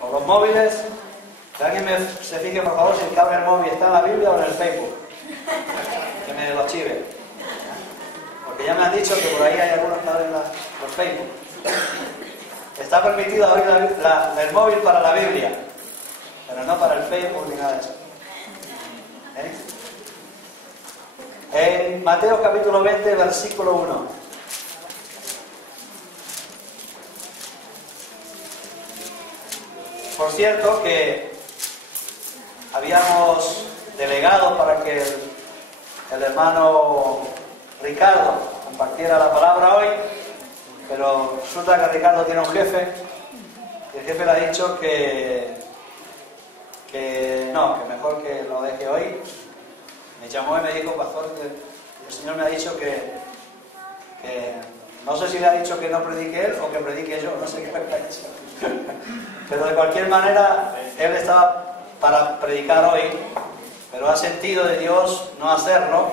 O los móviles. Que alguien se fije, por favor, si el que abre el móvil está en la Biblia o en el Facebook. Que me lo chive. Porque ya me han dicho que por ahí hay algunos que abren los Facebook. Está permitido abrir el móvil para la Biblia, pero no para el Facebook ni nada de eso. En Mateo capítulo 20, versículo 1. Por cierto que habíamos delegado para que el hermano Ricardo compartiera la palabra hoy, pero resulta que Ricardo tiene un jefe y el jefe le ha dicho que mejor que lo deje hoy. Me llamó y me dijo, pastor, que el Señor me ha dicho que no sé si le ha dicho que no predique él o que predique yo, no sé qué me ha dicho. Pero de cualquier manera, él estaba para predicar hoy, pero ha sentido de Dios no hacerlo.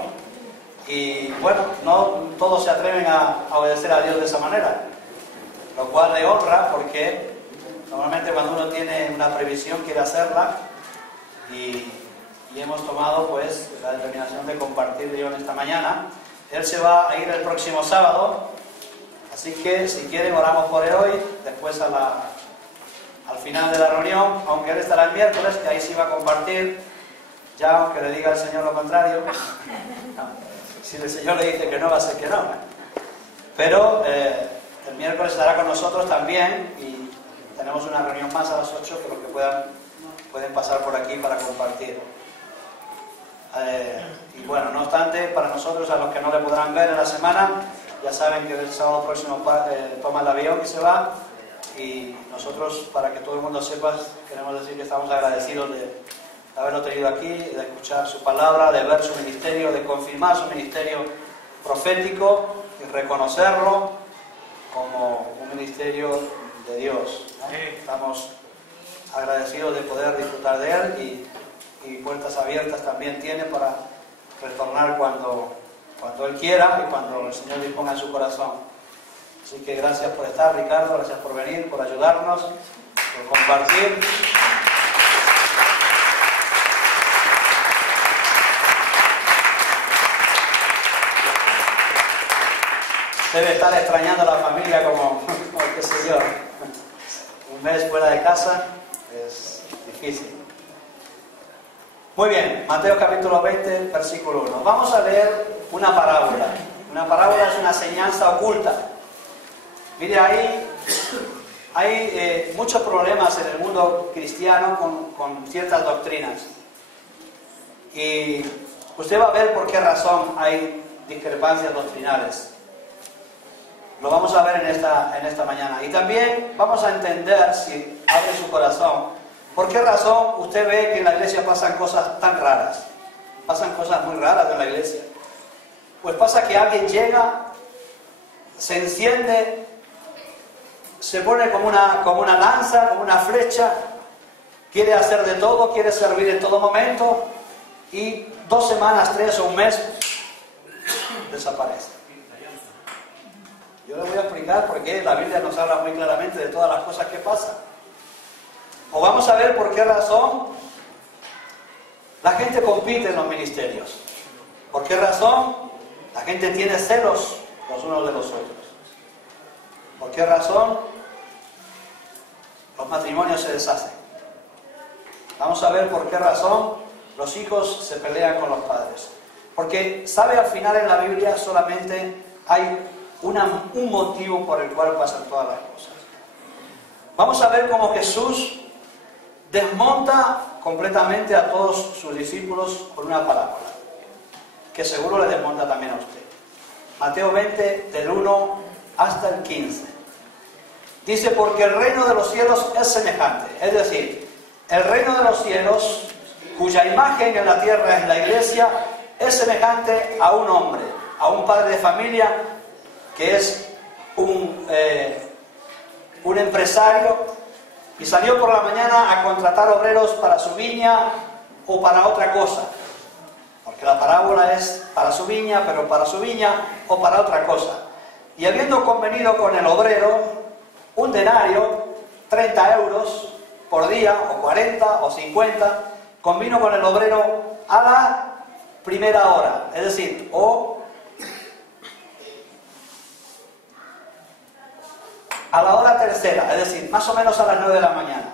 Y bueno, no todos se atreven a obedecer a Dios de esa manera, lo cual le honra, porque normalmente cuando uno tiene una previsión quiere hacerla, y hemos tomado pues la determinación de compartir yo en esta mañana. Él se va a ir el próximo sábado, así que si quieren oramos por él hoy, después al final de la reunión, aunque él estará el miércoles, que ahí sí va a compartir, ya aunque le diga al Señor lo contrario. Si el Señor le dice que no, va a ser que no. Pero el miércoles estará con nosotros también, y tenemos una reunión más a las 8, que los que pueden pasar por aquí para compartir. Y bueno, no obstante, para nosotros, a los que no le podrán ver en la semana, ya saben que el sábado próximo toma el avión y se va. Y nosotros, para que todo el mundo sepa, queremos decir que estamos agradecidos de haberlo tenido aquí, de escuchar su palabra, de ver su ministerio, de confirmar su ministerio profético y reconocerlo como un ministerio de Dios, ¿no? Estamos agradecidos de poder disfrutar de él, y puertas abiertas también tiene para retornar cuando él quiera y cuando el Señor disponga en su corazón. Así que gracias por estar, Ricardo, gracias por venir, por ayudarnos, por compartir. Debe estar extrañando a la familia como qué sé yo. Un mes fuera de casa es difícil. Muy bien, Mateo capítulo 20, versículo 1. Vamos a leer una parábola. Una parábola es una enseñanza oculta. Mire, hay muchos problemas en el mundo cristiano con ciertas doctrinas. Y usted va a ver por qué razón hay discrepancias doctrinales. Lo vamos a ver en esta mañana. Y también vamos a entender, si abre su corazón, por qué razón usted ve que en la iglesia pasan cosas tan raras. Pasan cosas muy raras en la iglesia. Pues pasa que alguien llega, se enciende, se pone como una lanza, como una flecha, quiere hacer de todo, quiere servir en todo momento, y 2 semanas, 3 o un mes, desaparece. Yo le voy a explicar por qué la Biblia nos habla muy claramente de todas las cosas que pasan. O vamos a ver por qué razón la gente compite en los ministerios. ¿Por qué razón la gente tiene celos los unos de los otros? ¿Por qué razón los matrimonios se deshacen? Vamos a ver por qué razón los hijos se pelean con los padres. Porque, ¿sabe? Al final en la Biblia solamente hay un motivo por el cual pasan todas las cosas. Vamos a ver cómo Jesús desmonta completamente a todos sus discípulos con una parábola, que seguro le desmonta también a usted. Mateo 20, del 1 hasta el 15. Dice, porque el reino de los cielos es semejante. Es decir, el reino de los cielos, cuya imagen en la tierra es la iglesia, es semejante a un hombre, a un padre de familia, que es un empresario, y salió por la mañana a contratar obreros para su viña o para otra cosa. Porque la parábola es para su viña, pero para su viña o para otra cosa. Y habiendo convenido con el obrero un denario, 30 euros por día, o 40, o 50, convino con el obrero a la primera hora, es decir, o a la hora tercera, es decir, más o menos a las 9 de la mañana.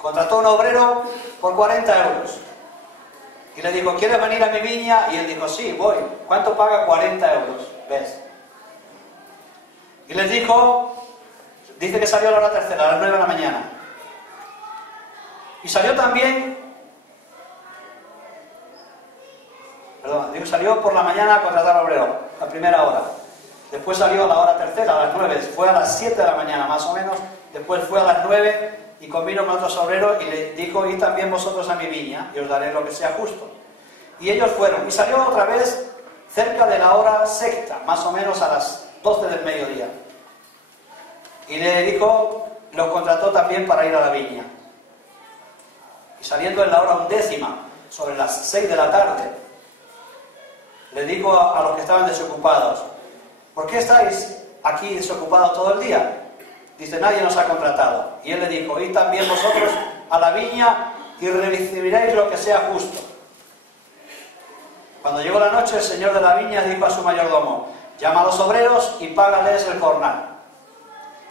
Contrató a un obrero por 40 euros. Y le dijo, ¿quieres venir a mi viña? Y él dijo, sí, voy. ¿Cuánto paga? 40 euros. ¿Ves? Y les dijo, dice que salió a la hora tercera, a las 9 de la mañana. Y salió también, salió por la mañana a contratar al obrero, a primera hora. Después salió a la hora tercera, a las 9, fue a las 7 de la mañana más o menos. Después fue a las 9 y convino con otros obreros y le dijo, id también vosotros a mi viña y os daré lo que sea justo. Y ellos fueron, y salió otra vez cerca de la hora sexta, más o menos a las 12 del mediodía. Y le dijo, los contrató también para ir a la viña. Y saliendo en la hora 11, sobre las 6 de la tarde, le dijo a los que estaban desocupados, ¿por qué estáis aquí desocupados todo el día? Dice, nadie nos ha contratado. Y él le dijo, id también vosotros a la viña y recibiréis lo que sea justo. Cuando llegó la noche, el señor de la viña dijo a su mayordomo, llama a los obreros y págales el jornal.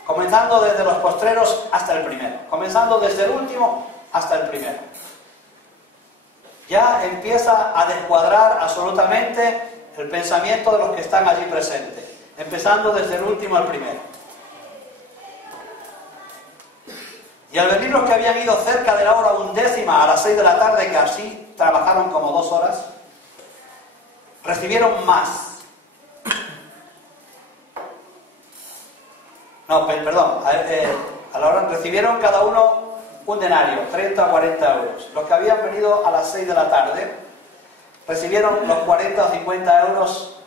Comenzando desde los postreros hasta el primero. Comenzando desde el último hasta el primero. Ya empieza a descuadrar absolutamente el pensamiento de los que están allí presentes. Empezando desde el último al primero. Y al venir los que habían ido cerca de la hora 11 a las 6 de la tarde, que así trabajaron como 2 horas, recibieron más. No, perdón, a la hora recibieron cada uno un denario, 30 o 40 euros. Los que habían venido a las 6 de la tarde recibieron los 40 o 50 euros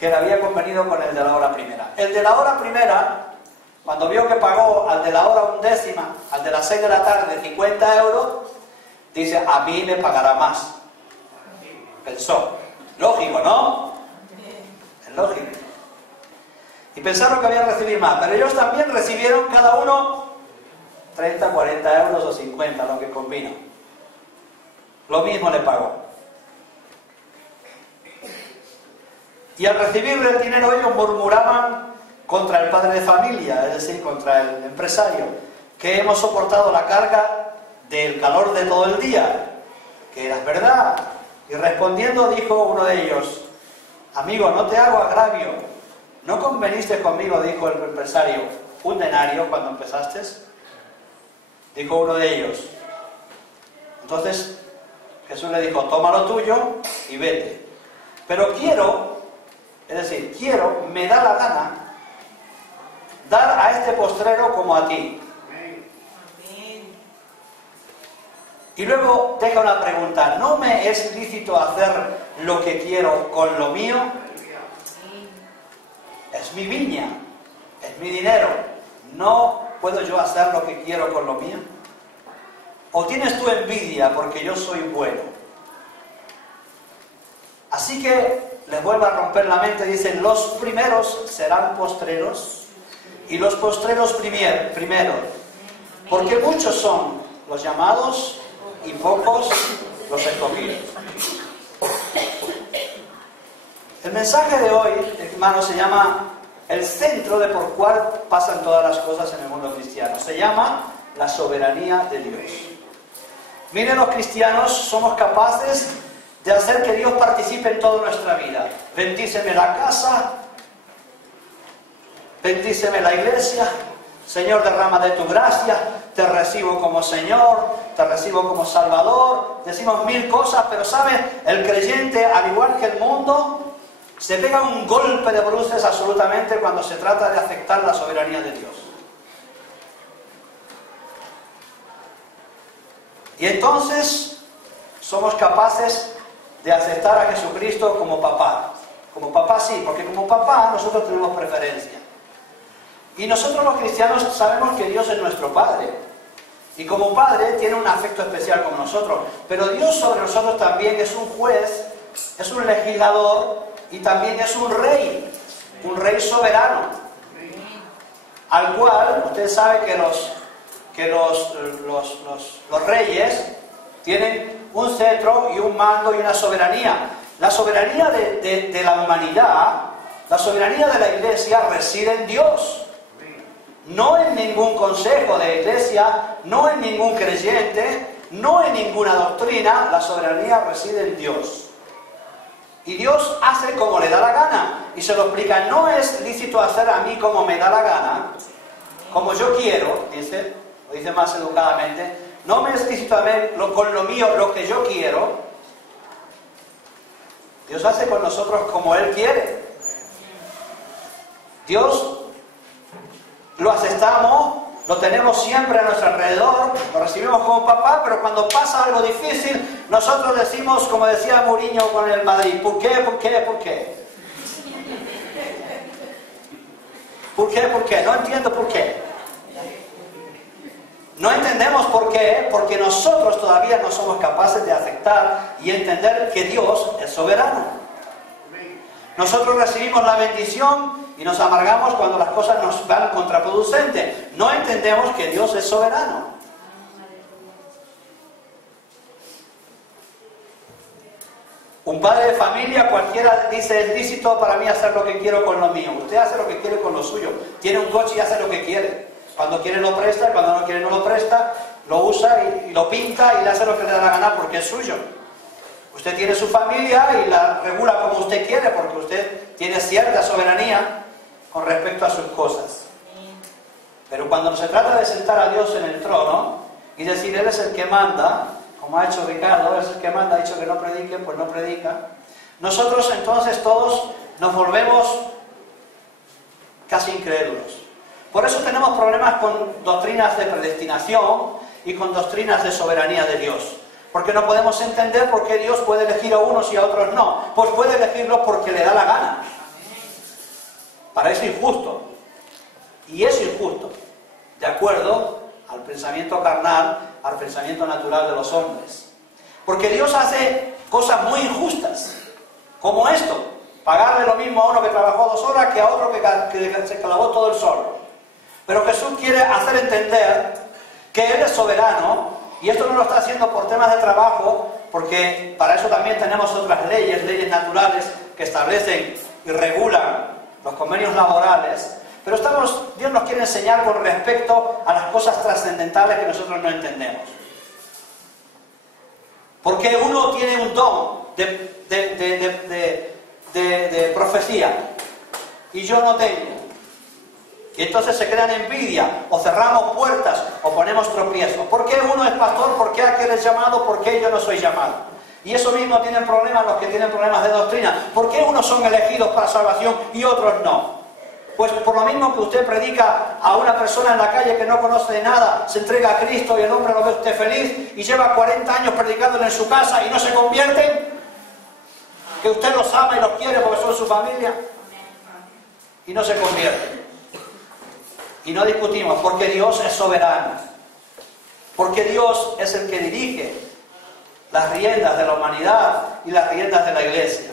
que le había convenido con el de la hora primera. El de la hora primera, cuando vio que pagó al de la hora 11, al de las 6 de la tarde, 50 euros, dice, a mí me pagará más. Pensó. Lógico, ¿no? Es lógico. Y pensaron que habían recibido más, pero ellos también recibieron cada uno 30, 40 euros o 50, lo que convino. Lo mismo le pagó. Y al recibir el dinero ellos murmuraban contra el padre de familia, es decir, contra el empresario, que hemos soportado la carga del calor de todo el día, que era verdad. Y respondiendo dijo uno de ellos, amigo, no te hago agravio, ¿no conveniste conmigo, dijo el empresario, un denario cuando empezaste? Dijo uno de ellos. Entonces Jesús le dijo, toma lo tuyo y vete. Pero quiero, me da la gana dar a este postrero como a ti. Y luego deja una pregunta, ¿no me es lícito hacer lo que quiero con lo mío? Es mi viña, es mi dinero, ¿no puedo yo hacer lo que quiero con lo mío? ¿O tienes tú envidia porque yo soy bueno? Así que les vuelvo a romper la mente, dicen, los primeros serán postreros y los postreros primeros, porque muchos son los llamados y pocos los escogidos. El mensaje de hoy, hermanos, se llama el centro de por cual pasan todas las cosas en el mundo cristiano. Se llama la soberanía de Dios. Miren, los cristianos somos capaces de hacer que Dios participe en toda nuestra vida. Bendíceme la casa, bendíceme la iglesia, Señor, derrama de tu gracia, te recibo como Señor, te recibo como Salvador. Decimos 1000 cosas, pero ¿sabes? El creyente, al igual que el mundo, se pega un golpe de bruces absolutamente cuando se trata de aceptar la soberanía de Dios. Y entonces somos capaces de aceptar a Jesucristo como papá. Como papá sí, porque como papá nosotros tenemos preferencia. Y nosotros los cristianos sabemos que Dios es nuestro Padre. Y como Padre tiene un afecto especial con nosotros. Pero Dios sobre nosotros también es un juez, es un legislador y también es un rey. un rey soberano, al cual usted sabe que los reyes tienen un cetro y un mando y una soberanía. La soberanía de la humanidad, la soberanía de la iglesia reside en Dios. No en ningún consejo de iglesia, no en ningún creyente, no en ninguna doctrina. La soberanía reside en Dios. Y Dios hace como le da la gana. Y se lo explica, no es lícito hacer a mí como me da la gana, como yo quiero, dice, lo dice más educadamente, no me es lícito hacer con lo mío lo que yo quiero. Dios hace con nosotros como Él quiere. Dios lo aceptamos, lo tenemos siempre a nuestro alrededor, lo recibimos como papá, pero cuando pasa algo difícil, nosotros decimos, como decía Mourinho con el Madrid, ¿por qué? ¿Por qué? ¿Por qué? ¿Por qué? ¿Por qué? No entiendo por qué. No entendemos por qué, porque nosotros todavía no somos capaces de aceptar y entender que Dios es soberano. Nosotros recibimos la bendición y nos amargamos cuando las cosas nos van contraproducentes. No entendemos que Dios es soberano. Un padre de familia cualquiera dice, es lícito para mí hacer lo que quiero con lo mío. Usted hace lo que quiere con lo suyo. Tiene un coche y hace lo que quiere. Cuando quiere lo presta, cuando no quiere no lo presta, lo usa y lo pinta y le hace lo que le da la gana porque es suyo. Usted tiene su familia y la regula como usted quiere porque usted tiene cierta soberanía con respecto a sus cosas. Pero cuando se trata de sentar a Dios en el trono y decir, Él es el que manda, como ha hecho Ricardo, es el que manda, ha dicho que no predique, pues no predica, nosotros entonces todos nos volvemos casi incrédulos. Por eso tenemos problemas con doctrinas de predestinación y con doctrinas de soberanía de Dios. Porque no podemos entender por qué Dios puede elegir a unos y a otros no. Pues puede elegirlos porque le da la gana. Parece injusto. Y es injusto. De acuerdo al pensamiento carnal, al pensamiento natural de los hombres. Porque Dios hace cosas muy injustas. Como esto. Pagarle lo mismo a uno que trabajó 2 horas que a otro que se clavó todo el sol. Pero Jesús quiere hacer entender que Él es soberano, y esto no lo está haciendo por temas de trabajo, porque para eso también tenemos otras leyes naturales que establecen y regulan los convenios laborales, pero Dios nos quiere enseñar con respecto a las cosas trascendentales que nosotros no entendemos. Porque uno tiene un don de profecía, y yo no tengo. Y entonces se crean envidia, o cerramos puertas, o ponemos tropiezos. ¿Por qué uno es pastor? ¿Por qué aquel es llamado? ¿Por qué yo no soy llamado? Y eso mismo tienen problemas los que tienen problemas de doctrina. ¿Por qué unos son elegidos para salvación y otros no? Pues por lo mismo que usted predica a una persona en la calle que no conoce de nada, se entrega a Cristo y el hombre lo ve usted feliz, y lleva 40 años predicándole en su casa y no se convierten, que usted los ama y los quiere porque son su familia, y no se convierten. Y no discutimos, porque Dios es soberano. Porque Dios es el que dirige las riendas de la humanidad y las riendas de la iglesia.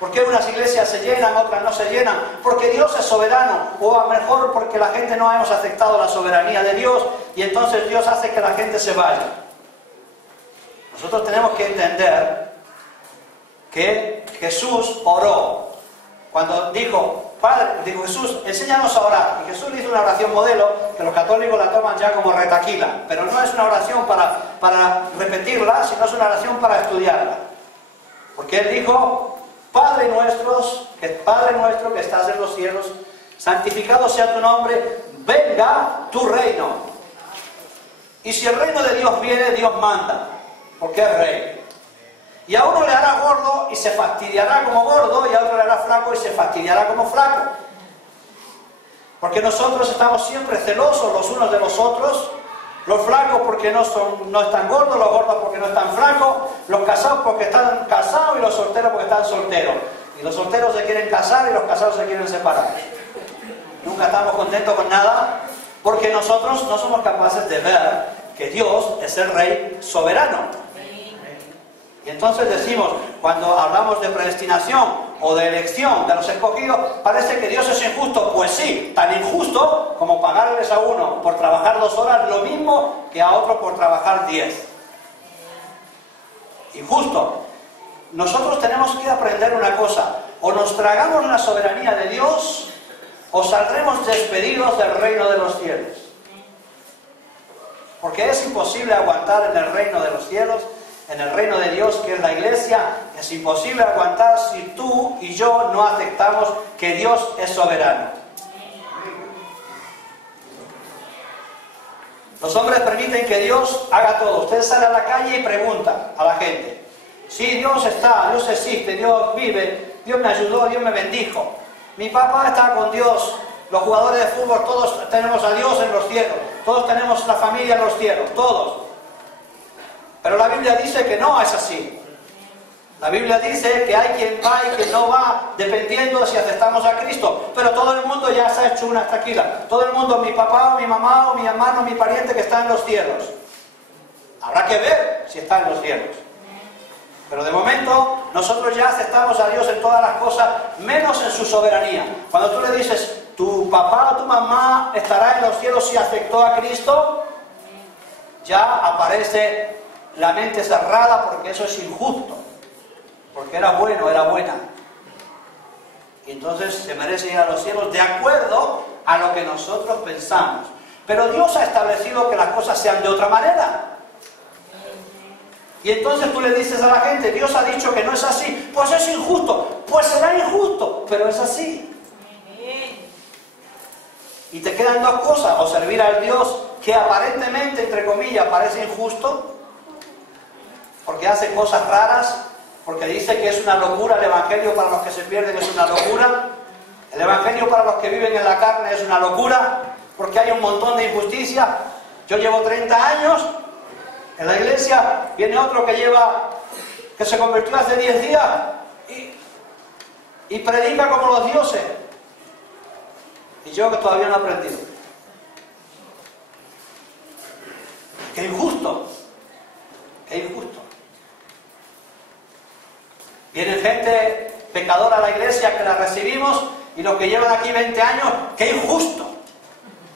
¿Por qué unas iglesias se llenan, otras no se llenan? Porque Dios es soberano, o a lo mejor porque la gente no hemos aceptado la soberanía de Dios, y entonces Dios hace que la gente se vaya. Nosotros tenemos que entender que Jesús oró. Cuando dijo, Padre, dijo Jesús, enséñanos a orar. Y Jesús le hizo una oración modelo, que los católicos la toman ya como retaquila. Pero no es una oración para repetirla, sino es una oración para estudiarla. Porque Él dijo, Padre nuestro que estás en los cielos, santificado sea tu nombre, venga tu reino. Y si el reino de Dios viene, Dios manda, porque es rey. Y a uno le hará gordo y se fastidiará como gordo, y a otro le hará flaco y se fastidiará como flaco. Porque nosotros estamos siempre celosos los unos de los otros, los flacos porque no están gordos, los gordos porque no están flacos, los casados porque están casados y los solteros porque están solteros. Y los solteros se quieren casar y los casados se quieren separar. Nunca estamos contentos con nada, porque nosotros no somos capaces de ver que Dios es el Rey soberano. Y entonces decimos, cuando hablamos de predestinación o de elección de los escogidos, parece que Dios es injusto. Pues sí, tan injusto como pagarles a uno por trabajar 2 horas lo mismo que a otro por trabajar 10. Injusto. Nosotros tenemos que aprender una cosa: o nos tragamos la soberanía de Dios o saldremos despedidos del reino de los cielos. Porque es imposible aguantar en el reino de los cielos, en el reino de Dios, que es la iglesia. Es imposible aguantar si tú y yo no aceptamos que Dios es soberano. Los hombres permiten que Dios haga todo. Usted sale a la calle y pregunta a la gente: sí, Dios está, Dios existe, Dios vive, Dios me ayudó, Dios me bendijo. Mi papá está con Dios. Los jugadores de fútbol, todos tenemos a Dios en los cielos. Todos tenemos la familia en los cielos, todos. Pero la Biblia dice que no es así. La Biblia dice que hay quien va y quien no va, dependiendo de si aceptamos a Cristo. Pero todo el mundo ya se ha hecho una taquila. Todo el mundo, mi papá, o mi mamá, o mi hermano, o mi pariente que está en los cielos. Habrá que ver si está en los cielos. Pero de momento, nosotros ya aceptamos a Dios en todas las cosas, menos en su soberanía. Cuando tú le dices, tu papá o tu mamá estará en los cielos si aceptó a Cristo, ya aparece la mente cerrada, porque eso es injusto. Porque era bueno, era buena. Y entonces se merece ir a los cielos de acuerdo a lo que nosotros pensamos. Pero Dios ha establecido que las cosas sean de otra manera. Y entonces tú le dices a la gente, Dios ha dicho que no es así. Pues es injusto. Pues será injusto, pero es así. Y te quedan 2 cosas: o servir al Dios que aparentemente, entre comillas, parece injusto, porque hace cosas raras, porque dice que es una locura. El Evangelio para los que se pierden es una locura. El Evangelio para los que viven en la carne es una locura, porque hay un montón de injusticia. Yo llevo 30 años en la iglesia, viene otro que se convirtió hace 10 días y predica como los dioses. Y yo que todavía no he aprendido. ¡Qué injusto! ¡Qué injusto! Viene gente pecadora a la iglesia que la recibimos, y los que llevan aquí 20 años, ¡qué injusto!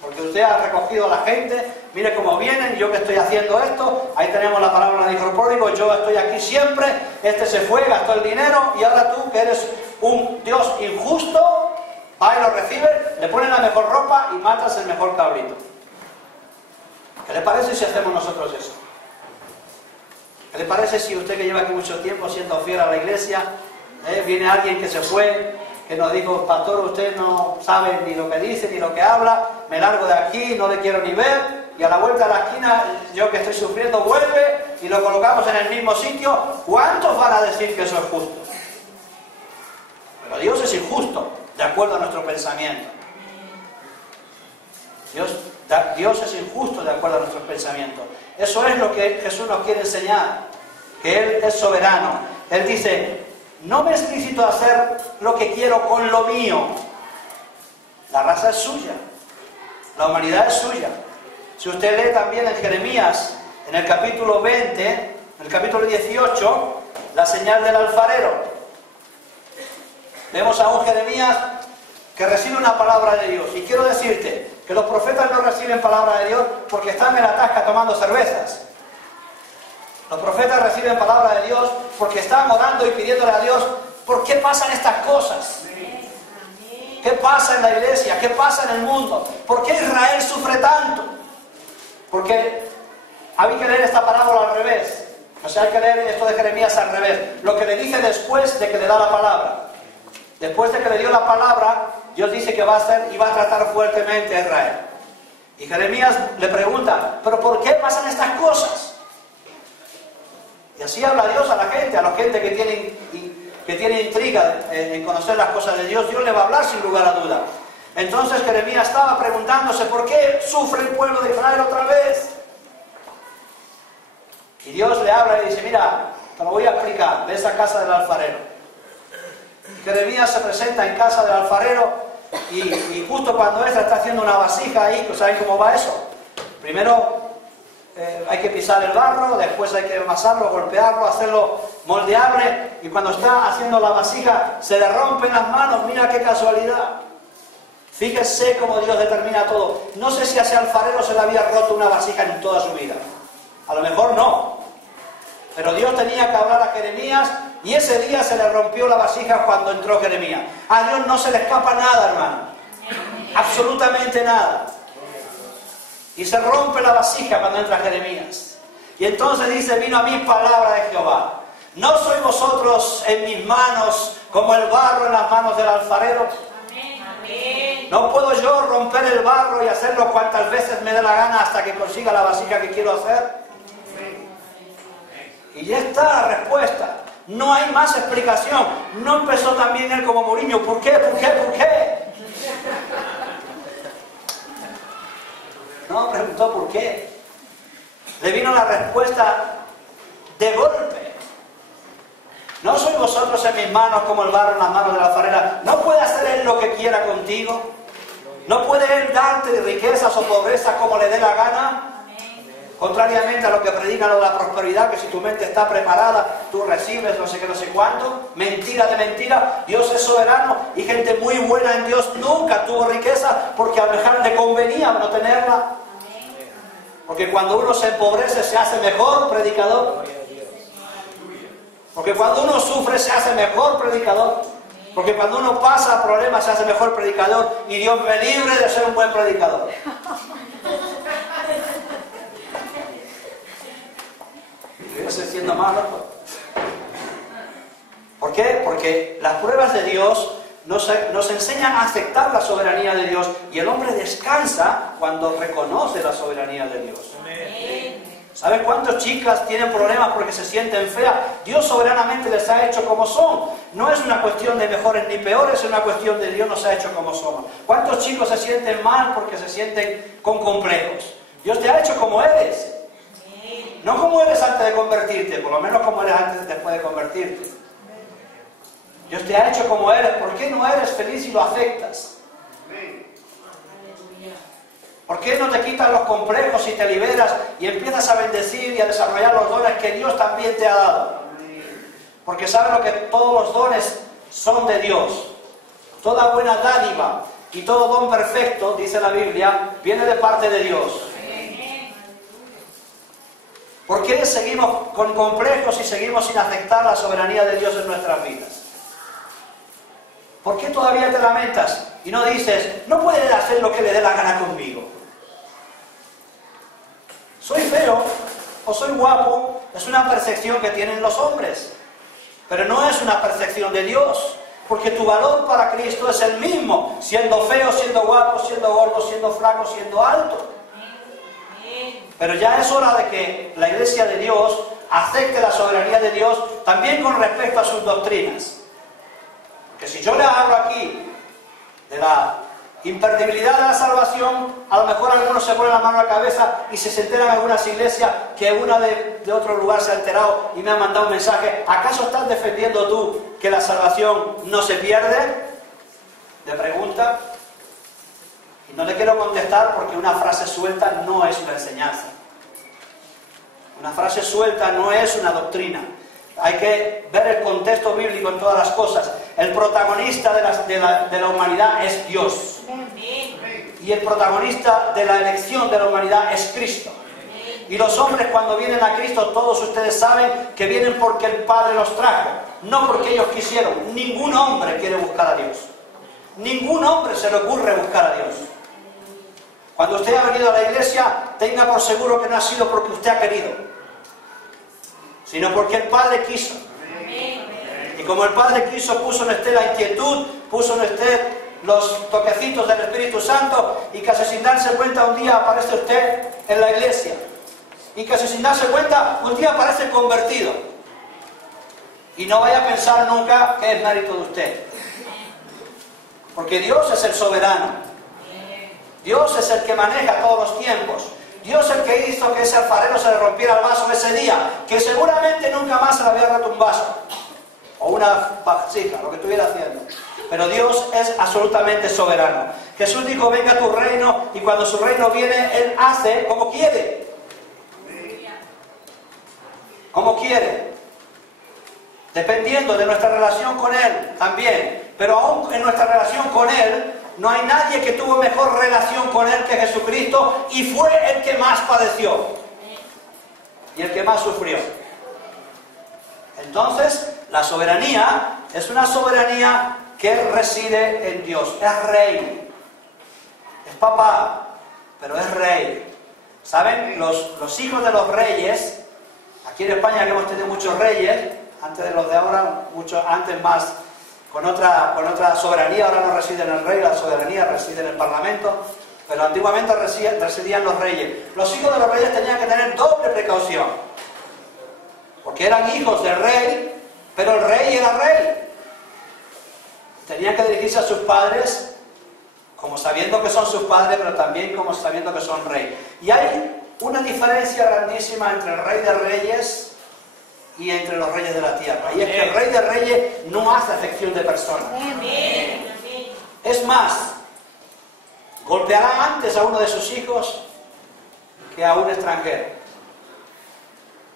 Porque usted ha recogido a la gente, mire cómo vienen, yo que estoy haciendo esto, ahí tenemos la palabra del hijo pródigo, yo estoy aquí siempre, este se fue, gastó el dinero, y ahora tú, que eres un Dios injusto, va y lo recibe, le ponen la mejor ropa y matas el mejor cabrito. ¿Qué le parece si hacemos nosotros eso? ¿Qué le parece si usted, que lleva aquí mucho tiempo siendo fiel a la iglesia, viene alguien que se fue, que nos dijo, pastor, usted no sabe ni lo que dice ni lo que habla, me largo de aquí, no le quiero ni ver, y a la vuelta de la esquina, yo que estoy sufriendo, vuelve y lo colocamos en el mismo sitio? ¿Cuántos van a decir que eso es justo? Pero Dios es injusto, de acuerdo a nuestro pensamiento. Dios es injusto de acuerdo a nuestros pensamientos. Eso es lo que Jesús nos quiere enseñar, que Él es soberano. Él dice, no me es lícito hacer lo que quiero con lo mío. La raza es suya, la humanidad es suya. Si usted lee también en Jeremías, en el capítulo 20, en el capítulo 18, la señal del alfarero, vemos a un Jeremías que recibe una palabra de Dios. Y quiero decirte que los profetas no reciben palabra de Dios porque están en la tasca tomando cervezas. Los profetas reciben palabra de Dios porque están orando y pidiéndole a Dios, ¿por qué pasan estas cosas? ¿Qué pasa en la iglesia? ¿Qué pasa en el mundo? ¿Por qué Israel sufre tanto? Porque hay que leer esta parábola al revés. O sea, hay que leer esto de Jeremías al revés. Lo que le dice después de que le da la palabra. Después de que le dio la palabra, Dios dice que va a hacer y va a tratar fuertemente a Israel. Y Jeremías le pregunta, ¿pero por qué pasan estas cosas? Y así habla Dios a la gente que tiene intriga en conocer las cosas de Dios. Dios le va a hablar sin lugar a duda. Entonces Jeremías estaba preguntándose, ¿por qué sufre el pueblo de Israel otra vez? Y Dios le habla y dice, mira, te lo voy a explicar, ve esa casa del alfarero. Jeremías se presenta en casa del alfarero y justo cuando él está haciendo una vasija ahí, ¿saben cómo va eso? Primero hay que pisar el barro, después hay que amasarlo, golpearlo, hacerlo moldeable, y cuando está haciendo la vasija se le rompen las manos. Mira qué casualidad. Fíjese cómo Dios determina todo. No sé si a ese alfarero se le había roto una vasija en toda su vida. A lo mejor no. Pero Dios tenía que hablar a Jeremías, y ese día se le rompió la vasija cuando entró Jeremías. A Dios no se le escapa nada, hermano. Absolutamente nada. Y se rompe la vasija cuando entra Jeremías. Y entonces dice: vino a mí palabra de Jehová. ¿No sois vosotros en mis manos como el barro en las manos del alfarero? ¿No puedo yo romper el barro y hacerlo cuantas veces me dé la gana hasta que consiga la vasija que quiero hacer? Y ya está la respuesta. No hay más explicación. No empezó también él como Mourinho. ¿Por qué? ¿Por qué? ¿Por qué? No, preguntó por qué. Le vino la respuesta de golpe. ¿No sois vosotros en mis manos como el barro en las manos de la alfarera? ¿No puede hacer él lo que quiera contigo? ¿No puede él darte riquezas o pobreza como le dé la gana? Contrariamente a lo que predican lo de la prosperidad, que si tu mente está preparada, tú recibes no sé qué, no sé cuánto. Mentira de mentira. Dios es soberano, y gente muy buena en Dios nunca tuvo riqueza porque a lo mejor le convenía no tenerla. Porque cuando uno se empobrece se hace mejor predicador. Porque cuando uno sufre se hace mejor predicador. Porque cuando uno pasa problemas se hace mejor predicador. Y Dios me libre de ser un buen predicador. Estoy siendo malo. ¿Por qué? Porque las pruebas de Dios nos enseñan a aceptar la soberanía de Dios, y el hombre descansa cuando reconoce la soberanía de Dios. ¿Sabes cuántas chicas tienen problemas porque se sienten feas? Dios soberanamente les ha hecho como son. No es una cuestión de mejores ni peores, es una cuestión de Dios nos ha hecho como somos. ¿Cuántos chicos se sienten mal porque se sienten con complejos? Dios te ha hecho como eres. No como eres antes de convertirte, por lo menos como eres antes después de convertirte. Dios te ha hecho como eres. ¿Por qué no eres feliz y lo aceptas? ¿Por qué no te quitas los complejos y te liberas y empiezas a bendecir y a desarrollar los dones que Dios también te ha dado? Porque sabes lo que todos los dones son de Dios. Toda buena dádiva y todo don perfecto, dice la Biblia, viene de parte de Dios. ¿Por qué seguimos con complejos y seguimos sin aceptar la soberanía de Dios en nuestras vidas? ¿Por qué todavía te lamentas y no dices, no puede hacer lo que le dé la gana conmigo? Soy feo o soy guapo, es una percepción que tienen los hombres, pero no es una percepción de Dios, porque tu valor para Cristo es el mismo, siendo feo, siendo guapo, siendo gordo, siendo flaco, siendo alto. Pero ya es hora de que la Iglesia de Dios acepte la soberanía de Dios también con respecto a sus doctrinas. Que si yo le hablo aquí de la imperdibilidad de la salvación, a lo mejor algunos se ponen la mano a la cabeza y se enteran en algunas iglesias que una de otro lugar se ha enterado y me ha mandado un mensaje. ¿Acaso estás defendiendo tú que la salvación no se pierde? Le pregunta. Y no le quiero contestar porque una frase suelta no es una enseñanza. Una frase suelta no es una doctrina. Hay que ver el contexto bíblico en todas las cosas. El protagonista de la humanidad es Dios. Y el protagonista de la elección de la humanidad es Cristo. Y los hombres cuando vienen a Cristo, todos ustedes saben que vienen porque el Padre los trajo, no porque ellos quisieron. Ningún hombre quiere buscar a Dios. Ningún hombre se le ocurre buscar a Dios. Cuando usted ha venido a la iglesia, tenga por seguro que no ha sido porque usted ha querido, sino porque el Padre quiso. Y como el Padre quiso, puso en usted la inquietud, puso en usted los toquecitos del Espíritu Santo, y casi sin darse cuenta un día aparece usted en la iglesia. Y casi sin darse cuenta un día aparece convertido. Y no vaya a pensar nunca que es mérito de usted. Porque Dios es el soberano. Dios es el que maneja todos los tiempos. Dios es el que hizo que ese alfarero se le rompiera el vaso ese día, que seguramente nunca más se le había roto un vaso o una vasija, lo que estuviera haciendo. Pero Dios es absolutamente soberano. Jesús dijo, venga tu reino, y cuando su reino viene, Él hace como quiere. como quiere, dependiendo de nuestra relación con Él también. Pero aún en nuestra relación con Él, no hay nadie que tuvo mejor relación con Él que Jesucristo, y fue el que más padeció y el que más sufrió. Entonces, la soberanía es una soberanía que reside en Dios. Es rey, es papá, pero es rey. ¿Saben? Los hijos de los reyes, aquí en España que hemos tenido muchos reyes, antes de los de ahora, mucho antes más, con otra soberanía. Ahora no reside en el rey, la soberanía reside en el parlamento, pero antiguamente residían los reyes. Los hijos de los reyes tenían que tener doble precaución, porque eran hijos del rey, pero el rey era rey. Tenían que dirigirse a sus padres como sabiendo que son sus padres, pero también como sabiendo que son rey. Y hay una diferencia grandísima entre el rey de reyes y entre los reyes de la tierra. Y es que el rey de reyes no hace acepción de personas. Es más, golpeará antes a uno de sus hijos que a un extranjero.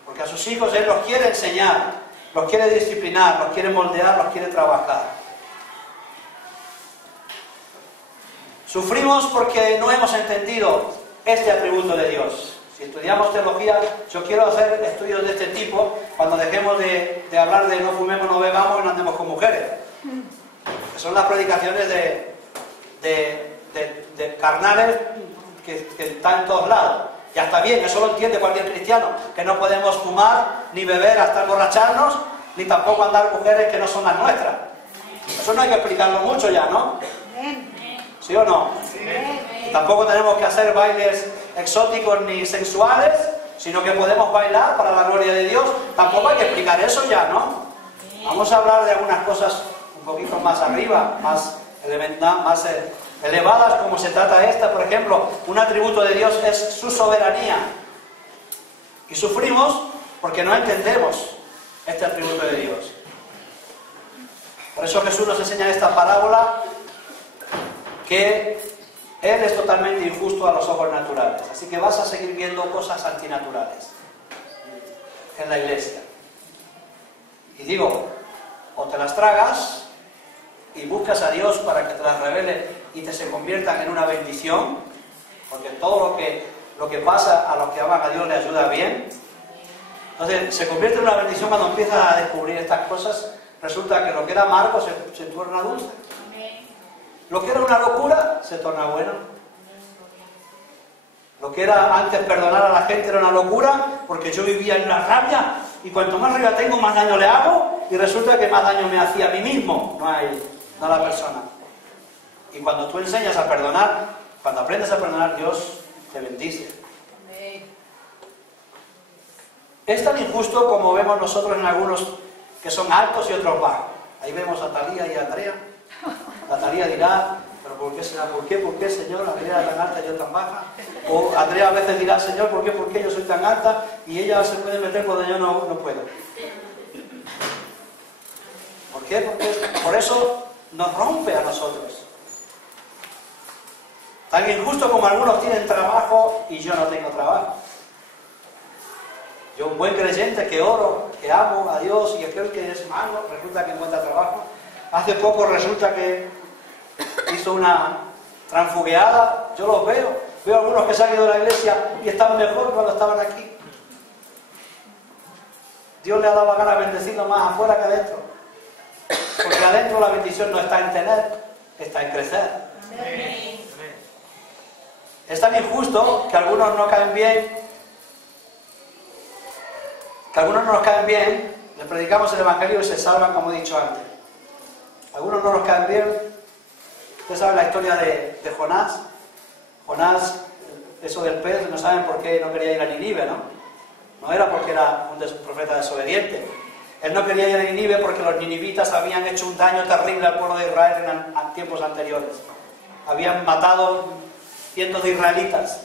Porque a sus hijos Él los quiere enseñar, los quiere disciplinar, los quiere moldear, los quiere trabajar. Sufrimos porque no hemos entendido este atributo de Dios. Si estudiamos teología, yo quiero hacer estudios de este tipo cuando dejemos de hablar de no fumemos, no bebamos y no andemos con mujeres. Que son las predicaciones de carnales que están en todos lados. Ya está bien, eso lo entiende cualquier cristiano, que no podemos fumar, ni beber hasta emborracharnos, ni tampoco andar con mujeres que no son las nuestras. Eso no hay que explicarlo mucho ya, ¿no? ¿Sí o no? Sí. Tampoco tenemos que hacer bailes exóticos ni sensuales, sino que podemos bailar para la gloria de Dios. Tampoco hay que explicar eso ya, ¿no? Vamos a hablar de algunas cosas un poquito más arriba, más elevadas, como se trata esta. Por ejemplo, un atributo de Dios es su soberanía. Y sufrimos porque no entendemos este atributo de Dios. Por eso Jesús nos enseña en esta parábola que Él es totalmente injusto a los ojos naturales. Así que vas a seguir viendo cosas antinaturales en la iglesia. Y digo, o te las tragas y buscas a Dios para que te las revele y te se conviertan en una bendición, porque todo lo que pasa a los que aman a Dios le ayuda bien. Entonces se convierte en una bendición cuando empiezas a descubrir estas cosas. Resulta que lo que era amargo se torna dulce. Lo que era una locura se torna bueno. Lo que era antes perdonar a la gente era una locura, porque yo vivía en una rabia y cuanto más rabia tengo, más daño le hago, y resulta que más daño me hacía a mí mismo, no a la persona. Y cuando tú enseñas a perdonar, cuando aprendes a perdonar, Dios te bendice. Es tan injusto como vemos nosotros en algunos que son altos y otros bajos. Ahí vemos a Talía y a Andrea. La Talía dirá, pero ¿por qué será? ¿Por qué, Señor? Andrea es tan alta y yo tan baja. O Andrea a veces dirá, Señor, ¿por qué yo soy tan alta? Y ella se puede meter cuando yo no puedo. ¿Por qué? Porque por eso nos rompe a nosotros. Tan injusto como algunos tienen trabajo y yo no tengo trabajo. Yo, un buen creyente que oro, que amo a Dios, y aquel que es malo, resulta que encuentra trabajo. Hace poco resulta que hizo una transfugueada. Yo los veo. Veo a algunos que se han ido de la iglesia y están mejor cuando estaban aquí. Dios le ha dado la gana de bendecirlo más afuera que adentro. Porque adentro la bendición no está en tener, está en crecer. Amén. Es tan injusto que algunos no caen bien. Que algunos no nos caen bien. Les predicamos el evangelio y se salvan, como he dicho antes. Algunos no nos caen bien. Ustedes saben la historia de Jonás. Jonás, eso del pez, no saben por qué no quería ir a Nínive, ¿no? No era porque era un profeta desobediente. Él no quería ir a Nínive porque los ninivitas habían hecho un daño terrible al pueblo de Israel en tiempos anteriores. Habían matado cientos de israelitas.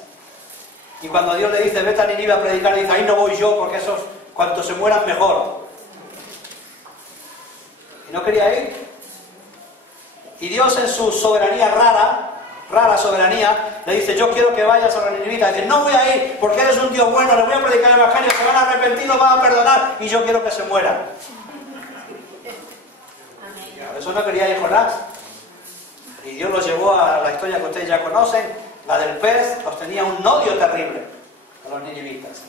Y cuando Dios le dice, vete a Nínive a predicar, dice, ahí no voy yo porque esos, cuantos se mueran mejor. Y no quería ir. Y Dios, en su soberanía rara, rara soberanía, le dice, yo quiero que vayas a los ninivitas. Dice, no voy a ir porque eres un Dios bueno, le voy a predicar el evangelio, se van a arrepentir, lo van a perdonar y yo quiero que se mueran. Eso no quería ir Jonás. Y Dios los llevó a la historia que ustedes ya conocen, la del pez. Los tenía un odio terrible a los ninivitas.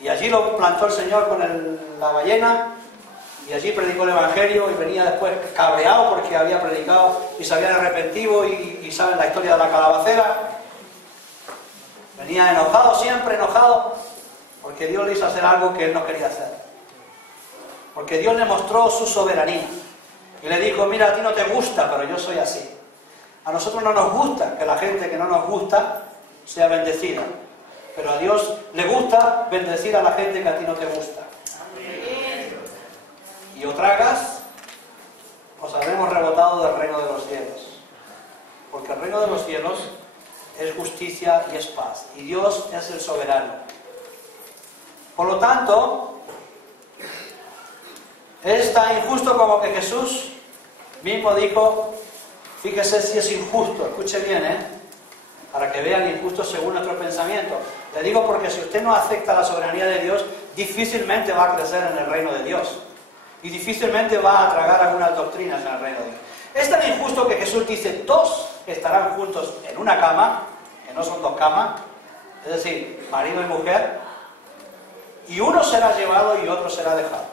Y allí lo plantó el Señor con la ballena, y allí predicó el evangelio, y venía después cabreado porque había predicado y se habían arrepentido, y saben la historia de la calabacera. Venía enojado, siempre enojado, porque Dios le hizo hacer algo que él no quería hacer. Porque Dios le mostró su soberanía. Y le dijo, mira, a ti no te gusta, pero yo soy así. A nosotros no nos gusta que la gente que no nos gusta sea bendecida. Pero a Dios le gusta bendecir a la gente que a ti no te gusta. Y o tragas, os habremos rebotado del reino de los cielos. Porque el reino de los cielos es justicia y es paz. Y Dios es el soberano. Por lo tanto, es tan injusto como que Jesús mismo dijo, fíjese si es injusto, escuche bien, para que vean injusto según nuestro pensamiento. Le digo porque si usted no acepta la soberanía de Dios, difícilmente va a crecer en el reino de Dios. Y difícilmente va a tragar algunas doctrinas en el reino de Dios. Es tan injusto que Jesús dice, dos estarán juntos en una cama, que no son dos camas, es decir, marido y mujer, y uno será llevado y otro será dejado.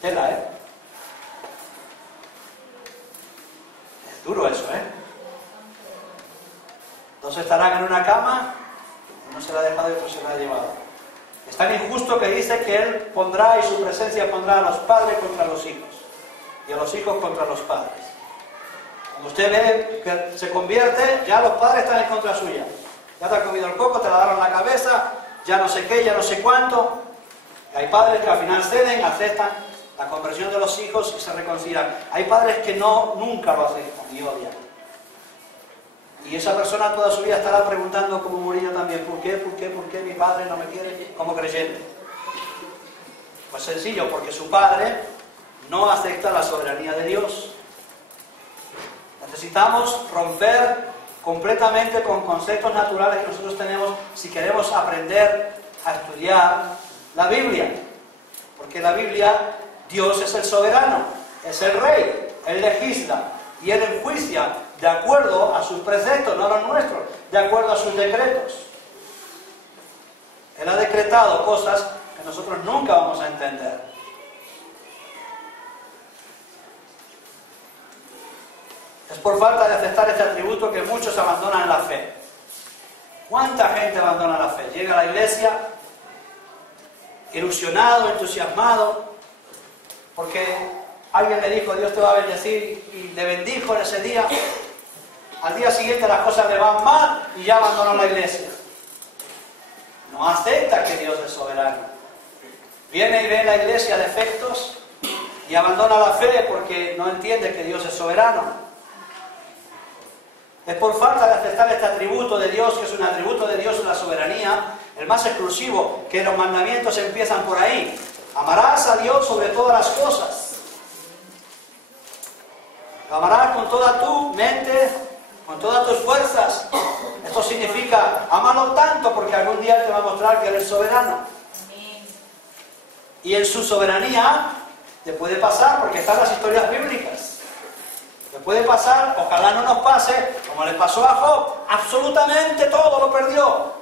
Tela, Es duro eso, Dos estarán en una cama, uno será dejado y otro será llevado. Es tan injusto que dice que Él pondrá y su presencia pondrá a los padres contra los hijos y a los hijos contra los padres. Cuando usted ve que se convierte, ya los padres están en contra suya. Ya te has comido el coco, te lavaron la cabeza, ya no sé qué, ya no sé cuánto. Y hay padres que al final ceden, aceptan la conversión de los hijos y se reconcilian. Hay padres que nunca lo aceptan y odian. Y esa persona toda su vida estará preguntando, como Murillo también, ¿por qué mi padre no me quiere como creyente? Pues sencillo, porque su padre no acepta la soberanía de Dios. Necesitamos romper completamente con conceptos naturales que nosotros tenemos si queremos aprender a estudiar la Biblia. Porque la Biblia, Dios es el soberano, es el rey, Él legisla y Él enjuicia de acuerdo a sus preceptos, no los nuestros, de acuerdo a sus decretos. Él ha decretado cosas que nosotros nunca vamos a entender. Es por falta de aceptar este atributo que muchos abandonan la fe. ¿Cuánta gente abandona la fe? Llega a la iglesia ilusionado, entusiasmado, porque alguien le dijo, Dios te va a bendecir, y le bendijo en ese día. Al día siguiente las cosas le van mal y ya abandonó la iglesia. No acepta que Dios es soberano. Viene y ve en la iglesia defectos y abandona la fe porque no entiende que Dios es soberano. Es por falta de aceptar este atributo de Dios, que es un atributo de Dios, la soberanía, el más exclusivo, que los mandamientos empiezan por ahí. Amarás a Dios sobre todas las cosas. Lo amarás con toda tu mente, con todas tus fuerzas. Esto significa, amarlo tanto porque algún día Él te va a mostrar que Él es soberano. Y en su soberanía te puede pasar, porque están las historias bíblicas. Te puede pasar, ojalá no nos pase, como le pasó a Job, absolutamente todo lo perdió.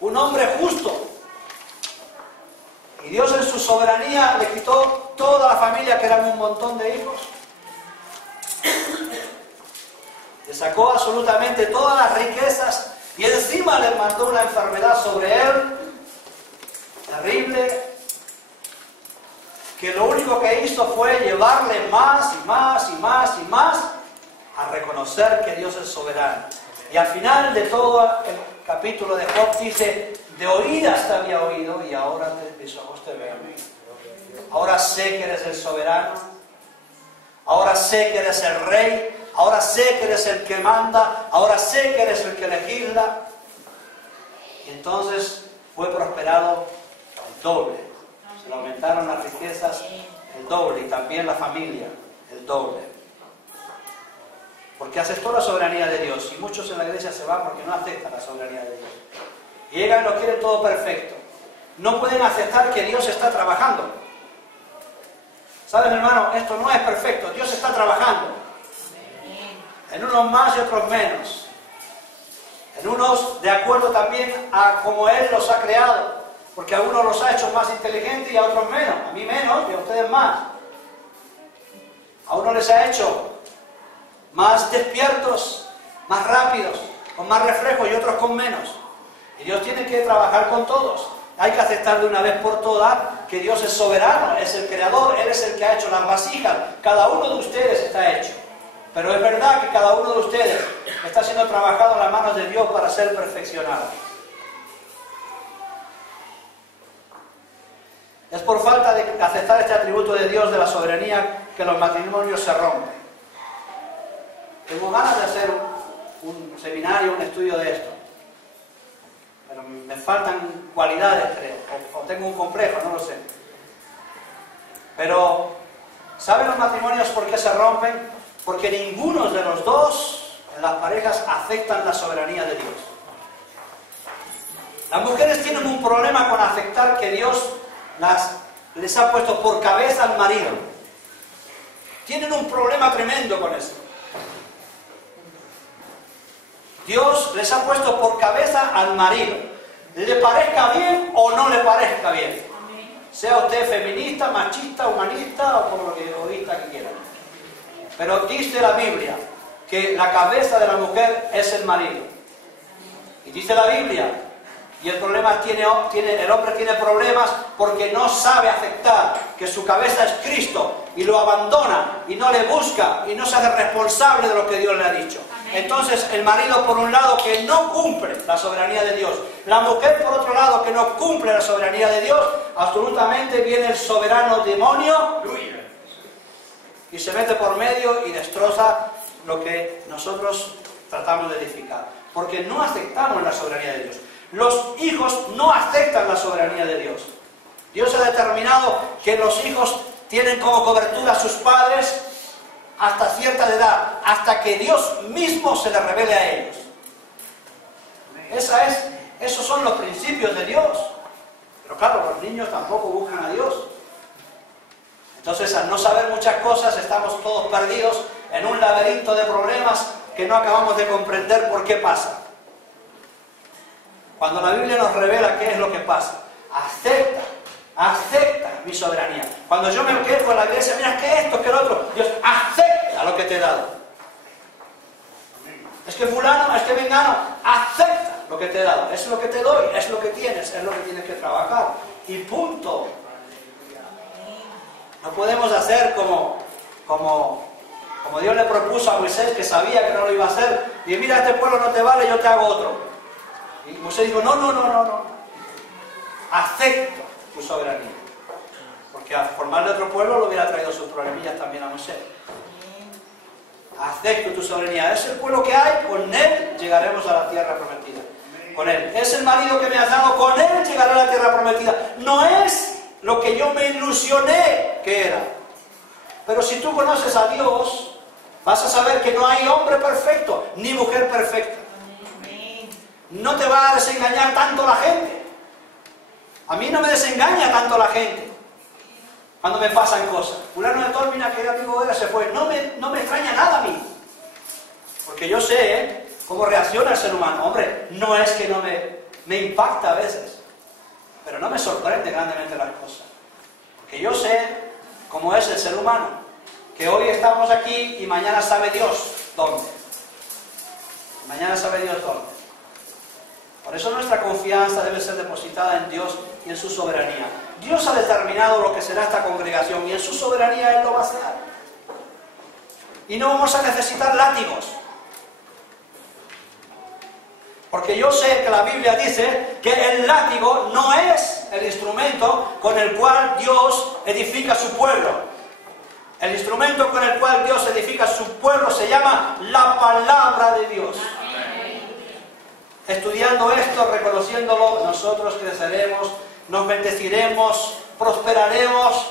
Un hombre justo. Y Dios en su soberanía le quitó toda la familia, que eran un montón de hijos. Le sacó absolutamente todas las riquezas y encima le mandó una enfermedad sobre él, terrible, que lo único que hizo fue llevarle más y más y más y más a reconocer que Dios es soberano. Y al final de todo el capítulo de Job dice, de oídas te había oído y ahora mis ojos te ven. Ahora sé que eres el soberano, ahora sé que eres el rey, ahora sé que eres el que manda, ahora sé que eres el que legisla. Y entonces fue prosperado el doble. Se le aumentaron las riquezas el doble y también la familia el doble. porque aceptó la soberanía de Dios. Y muchos en la iglesia se van porque no aceptan la soberanía de Dios. Y llegan y lo quieren todo perfecto. No pueden aceptar que Dios está trabajando. ¿Saben, hermano? Esto no es perfecto. Dios está trabajando. En unos más y otros menos. En unos de acuerdo también a como Él los ha creado. Porque a unos los ha hecho más inteligentes y a otros menos. A mí menos y a ustedes más. A unos les ha hecho más despiertos, más rápidos, con más reflejos y otros con menos. Y Dios tiene que trabajar con todos. Hay que aceptar de una vez por todas que Dios es soberano, es el creador, Él es el que ha hecho las vasijas. Cada uno de ustedes está hecho. Pero es verdad que cada uno de ustedes está siendo trabajado en las manos de Dios para ser perfeccionado. Es por falta de aceptar este atributo de Dios de la soberanía que los matrimonios se rompen. Tengo ganas de hacer un seminario, un estudio de esto. Pero me faltan cualidades, creo. O tengo un complejo, no lo sé. Pero, ¿saben los matrimonios por qué se rompen? Porque ninguno de los dos en las parejas aceptan la soberanía de Dios. Las mujeres tienen un problema con aceptar que Dios les ha puesto por cabeza al marido. Tienen un problema tremendo con eso. Dios les ha puesto por cabeza al marido. Le parezca bien o no le parezca bien. Sea usted feminista, machista, humanista o como lo que egoísta que quiera. Pero dice la Biblia que la cabeza de la mujer es el marido. Y dice la Biblia, y el problema el hombre tiene problemas porque no sabe aceptar que su cabeza es Cristo y lo abandona y no le busca y no se hace responsable de lo que Dios le ha dicho. Entonces el marido por un lado que no cumple la soberanía de Dios, la mujer por otro lado que no cumple la soberanía de Dios, absolutamente viene el soberano demonio y se mete por medio y destroza lo que nosotros tratamos de edificar, porque no aceptamos la soberanía de Dios. Los hijos no aceptan la soberanía de Dios. Dios ha determinado que los hijos tienen como cobertura a sus padres hasta cierta edad, hasta que Dios mismo se les revele a ellos. Esos son los principios de Dios. Pero claro, los niños tampoco buscan a Dios. Entonces, al no saber muchas cosas, estamos todos perdidos en un laberinto de problemas que no acabamos de comprender por qué pasa. Cuando la Biblia nos revela qué es lo que pasa, acepta mi soberanía. Cuando yo me quejo en la iglesia, mira, que esto, que lo otro, Dios acepta lo que te he dado. Es que fulano, es que vengano, acepta lo que te he dado. Es lo que te doy, es lo que tienes, es lo que tienes que trabajar. Y punto. No podemos hacer como Dios le propuso a Moisés, que sabía que no lo iba a hacer. Y mira, este pueblo no te vale, yo te hago otro. Y Moisés dijo, no. Acepto tu soberanía. Porque a formarle otro pueblo lo hubiera traído sus problemillas también a Moisés. Acepto tu soberanía. Es el pueblo que hay, con él llegaremos a la tierra prometida. Con él. Es el marido que me has dado, con él llegaré a la tierra prometida. No es lo que yo me ilusioné que era. Pero si tú conoces a Dios, vas a saber que no hay hombre perfecto, ni mujer perfecta. No te va a desengañar tanto la gente. A mí no me desengaña tanto la gente cuando me pasan cosas. Fulano de tal, mira que amigo era, se fue. No me extraña nada a mí. Porque yo sé cómo reacciona el ser humano. Hombre, no es que no me impacta a veces, pero no me sorprende grandemente las cosas. Porque yo sé cómo es el ser humano. Que hoy estamos aquí y mañana sabe Dios dónde. Mañana sabe Dios dónde. Por eso nuestra confianza debe ser depositada en Dios y en su soberanía. Dios ha determinado lo que será esta congregación y en su soberanía Él lo va a hacer. Y no vamos a necesitar látigos. Porque yo sé que la Biblia dice que el látigo no es el instrumento con el cual Dios edifica su pueblo. El instrumento con el cual Dios edifica su pueblo se llama la palabra de Dios. Estudiando esto, reconociéndolo, nosotros creceremos, nos bendeciremos, prosperaremos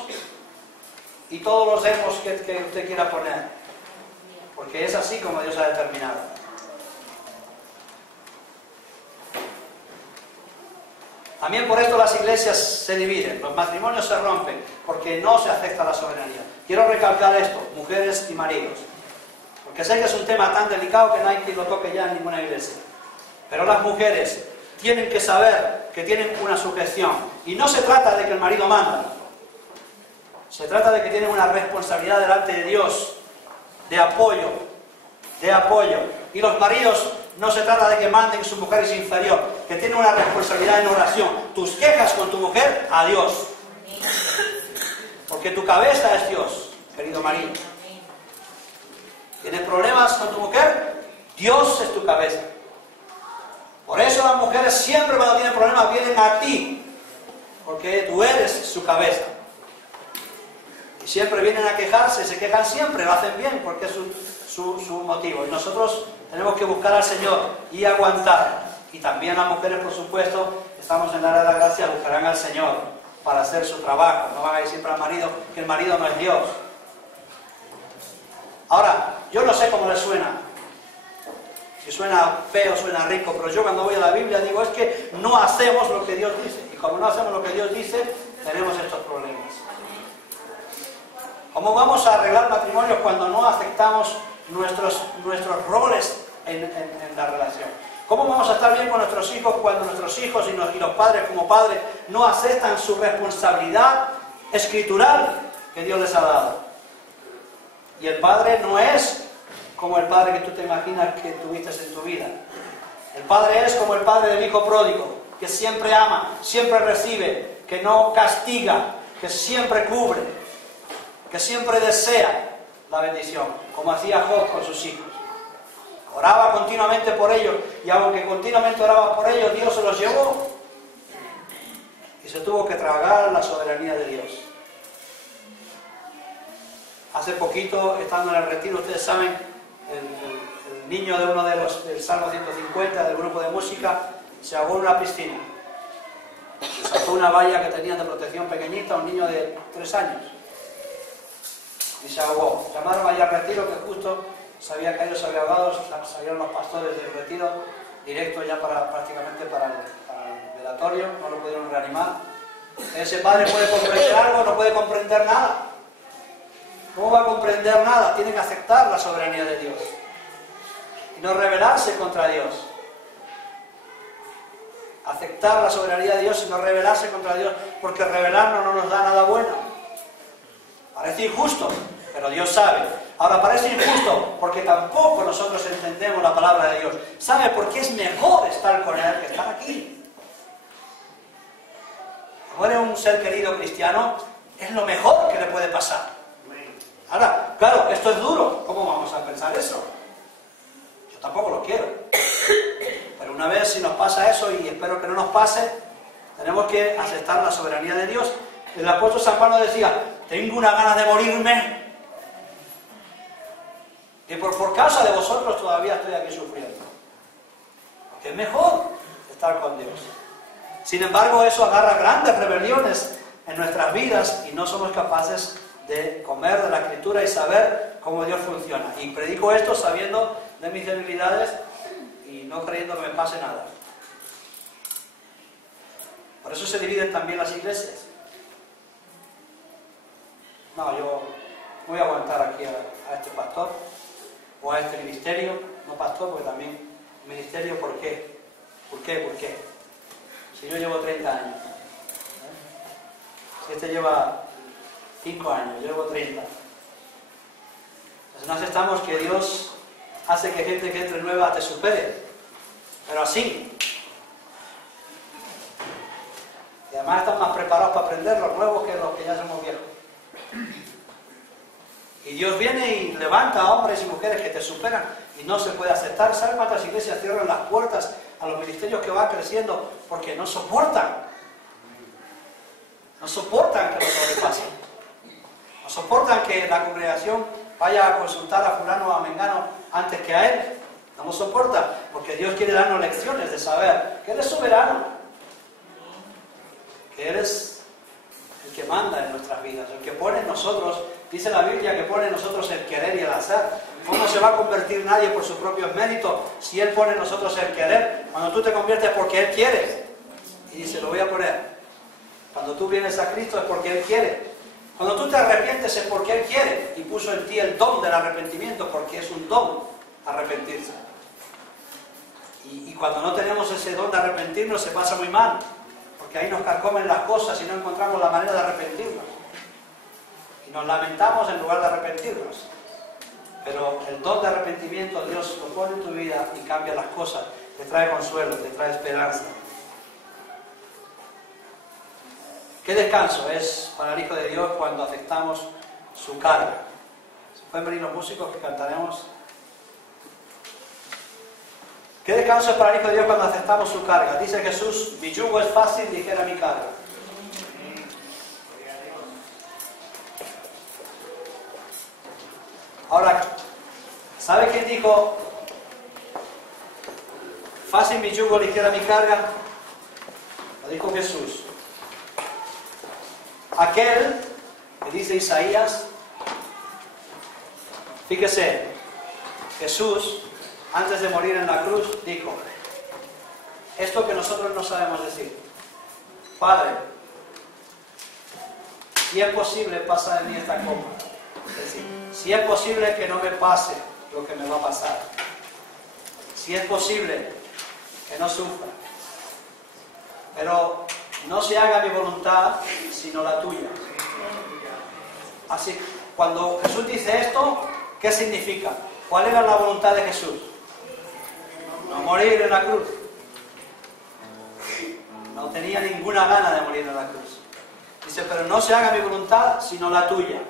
y todos los demos que usted quiera poner. porque es así como Dios ha determinado. También por esto las iglesias se dividen, los matrimonios se rompen, porque no se acepta la soberanía. Quiero recalcar esto, mujeres y maridos, porque sé que es un tema tan delicado que no hay quien lo toque ya en ninguna iglesia. Pero las mujeres tienen que saber que tienen una sujeción, y no se trata de que el marido manda, se trata de que tienen una responsabilidad delante de Dios, de apoyo, y los maridos no se trata de que manden, que su mujer es inferior, que tienen una responsabilidad en oración. Tus quejas con tu mujer, a Dios. Porque tu cabeza es Dios, querido marido. ¿Tienes problemas con tu mujer? Dios es tu cabeza. Por eso las mujeres siempre cuando tienen problemas vienen a ti, porque tú eres su cabeza. Y siempre vienen a quejarse, se quejan siempre, lo hacen bien, porque es su motivo. Y nosotros tenemos que buscar al Señor y aguantar. Y también las mujeres, por supuesto, estamos en la era de la gracia, buscarán al Señor para hacer su trabajo. No van a ir siempre al marido, que el marido no es Dios. Ahora, yo no sé cómo le suena. Si suena feo, suena rico, pero yo cuando voy a la Biblia digo, es que no hacemos lo que Dios dice. Y como no hacemos lo que Dios dice, tenemos estos problemas. ¿Cómo vamos a arreglar matrimonios cuando no aceptamos nuestros roles en la relación? ¿Cómo vamos a estar bien con nuestros hijos cuando nuestros hijos y los padres como padres no aceptan su responsabilidad escritural que Dios les ha dado? Y el padre no es como el padre que tú te imaginas que tuviste en tu vida. El padre es como el padre del hijo pródigo, que siempre ama, siempre recibe, que no castiga, que siempre cubre, que siempre desea la bendición, como hacía Job con sus hijos. Oraba continuamente por ellos, y aunque continuamente oraba por ellos, Dios se los llevó y se tuvo que tragar la soberanía de Dios. Hace poquito, estando en el retiro, ustedes saben, el niño de uno de los del Salmo 150 del grupo de música se ahogó en una piscina. Saltó una valla que tenían de protección pequeñita, un niño de 3 años, y se ahogó. Llamaron allá al retiro, que justo se había caído, se había ahogado. Salieron los pastores del retiro directo ya prácticamente para el velatorio. No lo pudieron reanimar. Ese padre puede comprender algo, no puede comprender nada. ¿Cómo va a comprender nada? Tiene que aceptar la soberanía de Dios y no rebelarse contra Dios. Aceptar la soberanía de Dios y no rebelarse contra Dios, porque rebelarnos no nos da nada bueno. Parece injusto, pero Dios sabe. Ahora, parece injusto porque tampoco nosotros entendemos la palabra de Dios. ¿Sabe por qué es mejor estar con Él que estar aquí? Como eres un ser querido cristiano, es lo mejor que le puede pasar. Ahora, claro, esto es duro. ¿Cómo vamos a pensar eso? Yo tampoco lo quiero. Pero una vez si nos pasa eso, y espero que no nos pase, tenemos que aceptar la soberanía de Dios. El apóstol San Pablo decía, tengo una gana de morirme, que por causa de vosotros todavía estoy aquí sufriendo. Porque es mejor estar con Dios. Sin embargo, eso agarra grandes rebeliones en nuestras vidas y no somos capaces de comer de la Escritura y saber cómo Dios funciona. Y predico esto sabiendo de mis debilidades y no creyendo que me pase nada. Por eso se dividen también las iglesias. No, yo voy a aguantar aquí a este pastor o a este ministerio. No pastor, porque también ministerio, ¿por qué? ¿Por qué? ¿Por qué? Si yo llevo 30 años. Si este lleva 5 años, yo llevo 30. Entonces no aceptamos que Dios hace que gente que entre nueva te supere, pero así. Y además están más preparados para aprender los nuevos que los que ya somos viejos. Y Dios viene y levanta a hombres y mujeres que te superan y no se puede aceptar. ¿Saben cuántas iglesias cierran las puertas a los ministerios que van creciendo? Porque no soportan. No soportan que lo sobrepasen. No soportan que la congregación vaya a consultar a fulano o a mengano antes que a él. No lo soportan, porque Dios quiere darnos lecciones de saber que Él es soberano, que Él es el que manda en nuestras vidas, el que pone en nosotros, dice la Biblia que pone en nosotros el querer y el hacer. ¿Cómo se va a convertir nadie por sus propios méritos si Él pone en nosotros el querer? Cuando tú te conviertes porque Él quiere. Y dice, lo voy a poner. Cuando tú vienes a Cristo es porque Él quiere. Cuando tú te arrepientes es porque Él quiere. Y puso en ti el don del arrepentimiento, porque es un don arrepentirse. Y cuando no tenemos ese don de arrepentirnos se pasa muy mal. Porque ahí nos carcomen las cosas y no encontramos la manera de arrepentirnos. Y nos lamentamos en lugar de arrepentirnos. Pero el don de arrepentimiento Dios lo pone en tu vida y cambia las cosas. Te trae consuelo, te trae esperanza. ¿Qué descanso es para el Hijo de Dios cuando aceptamos su carga? ¿Se pueden venir los músicos que cantaremos? ¿Qué descanso es para el Hijo de Dios cuando aceptamos su carga? Dice Jesús, mi yugo es fácil, ligera mi carga. Ahora, ¿sabe quién dijo fácil mi yugo, ligera mi carga? Lo dijo Jesús. Aquel que dice Isaías, fíjese, Jesús, antes de morir en la cruz, dijo esto que nosotros no sabemos decir: Padre, si es posible, pasa de mí esta copa. Es decir, si es posible que no me pase lo que me va a pasar. Si es posible que no sufra. Pero no se haga mi voluntad, sino la tuya. Así, cuando Jesús dice esto, ¿qué significa? ¿Cuál era la voluntad de Jesús? No morir en la cruz. No tenía ninguna gana de morir en la cruz. Dice, pero no se haga mi voluntad, sino la tuya.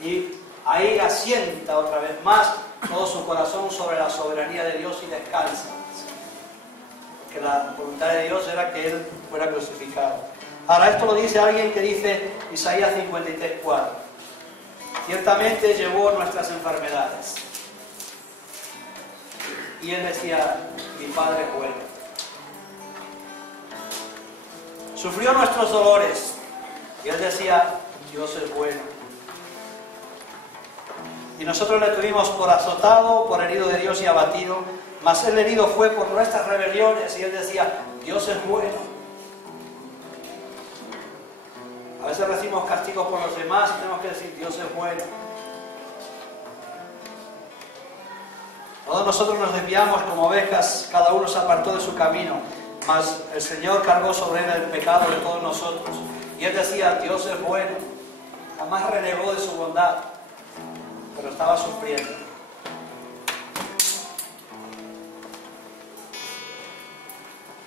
Y ahí asienta otra vez más todo su corazón sobre la soberanía de Dios y descansa. Que la voluntad de Dios era que Él fuera crucificado. Ahora esto lo dice alguien que dice Isaías 53:4. Ciertamente llevó nuestras enfermedades. Y Él decía, mi Padre es bueno. Sufrió nuestros dolores. Y Él decía, Dios es bueno. Y nosotros le tuvimos por azotado, por herido de Dios y abatido. Mas el herido fue por nuestras rebeliones. Y Él decía, Dios es bueno. A veces recibimos castigos por los demás y tenemos que decir, Dios es bueno. Todos nosotros nos desviamos como ovejas, cada uno se apartó de su camino. Mas el Señor cargó sobre Él el pecado de todos nosotros. Y Él decía, Dios es bueno. Jamás renegó de su bondad, pero estaba sufriendo.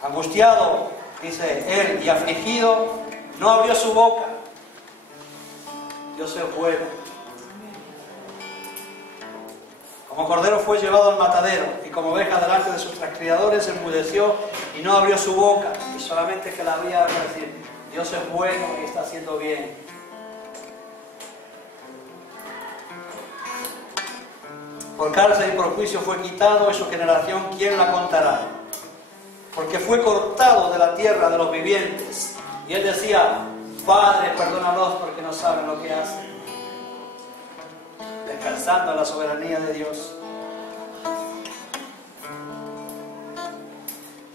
Angustiado, dice Él, y afligido, no abrió su boca. Dios es bueno. Como cordero fue llevado al matadero, y como oveja delante de sus criadores enmudeció y no abrió su boca. Y solamente que la abría para decir, Dios es bueno y está haciendo bien. Por cárcel y por juicio fue quitado, y su generación, ¿quién la contará? Porque fue cortado de la tierra de los vivientes. Y Él decía, Padre, perdónalos porque no saben lo que hacen. Descansando en la soberanía de Dios.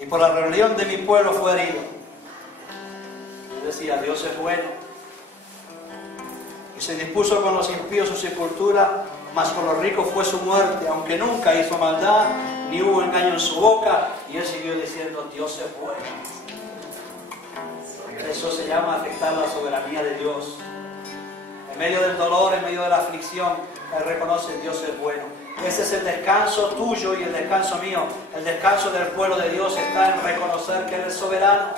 Y por la rebelión de mi pueblo fue herido. Él decía, Dios es bueno. Y se dispuso con los impíos su sepultura, mas con los ricos fue su muerte, aunque nunca hizo maldad, ni hubo engaño en su boca. Y Él siguió diciendo, Dios es bueno. Eso se llama aceptar la soberanía de Dios. En medio del dolor, en medio de la aflicción, Él reconoce, Dios es bueno. Ese es el descanso tuyo y el descanso mío. El descanso del pueblo de Dios está en reconocer que Él es soberano.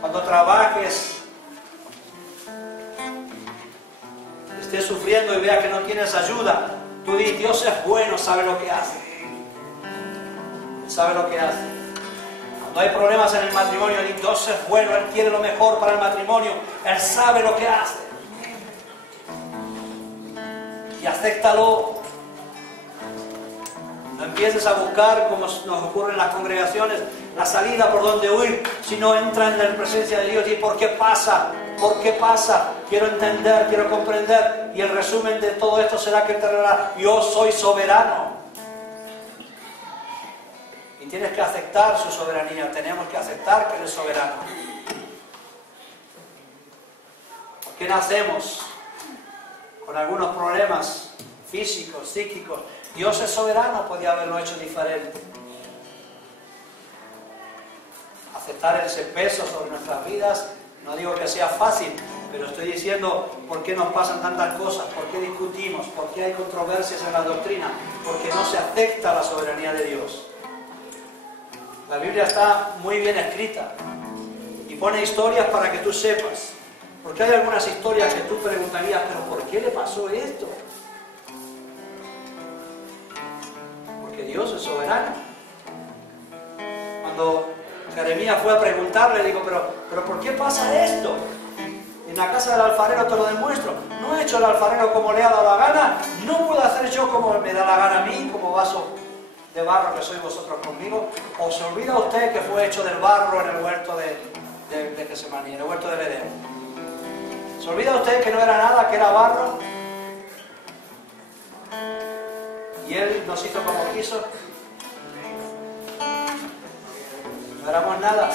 Cuando trabajes, estés sufriendo y veas que no tienes ayuda, tú di, Dios es bueno, sabe lo que hace. Sabe lo que hace. Cuando hay problemas en el matrimonio, di, Dios es bueno, Él quiere lo mejor para el matrimonio, Él sabe lo que hace. Y acéptalo. No empieces a buscar, como nos ocurre en las congregaciones, la salida por donde huir, sino entra en la presencia de Dios y ¿por qué pasa? ¿Por qué pasa? Quiero entender, quiero comprender. y el resumen de todo esto será que Él te revelará: yo soy soberano. Y tienes que aceptar su soberanía, tenemos que aceptar que Él es soberano. ¿Por qué nacemos con algunos problemas físicos, psíquicos? Dios es soberano, podía haberlo hecho diferente. Aceptar ese peso sobre nuestras vidas, no digo que sea fácil, pero estoy diciendo por qué nos pasan tantas cosas, por qué discutimos, por qué hay controversias en la doctrina, porque no se acepta la soberanía de Dios. La Biblia está muy bien escrita y pone historias para que tú sepas, porque hay algunas historias que tú preguntarías: ¿pero por qué le pasó esto? Porque Dios es soberano. Cuando Jeremías fue a preguntarle, digo: pero ¿por qué pasa esto? En la casa del alfarero te lo demuestro. No he hecho el alfarero como le ha dado la gana, no puedo hacer yo como me da la gana a mí, como vaso de barro que sois vosotros conmigo. ¿O se olvida usted que fue hecho del barro en el huerto de Getsemaní, en el huerto del Edén? ¿Se olvida usted que no era nada, que era barro? Y Él nos hizo como quiso. No éramos nada.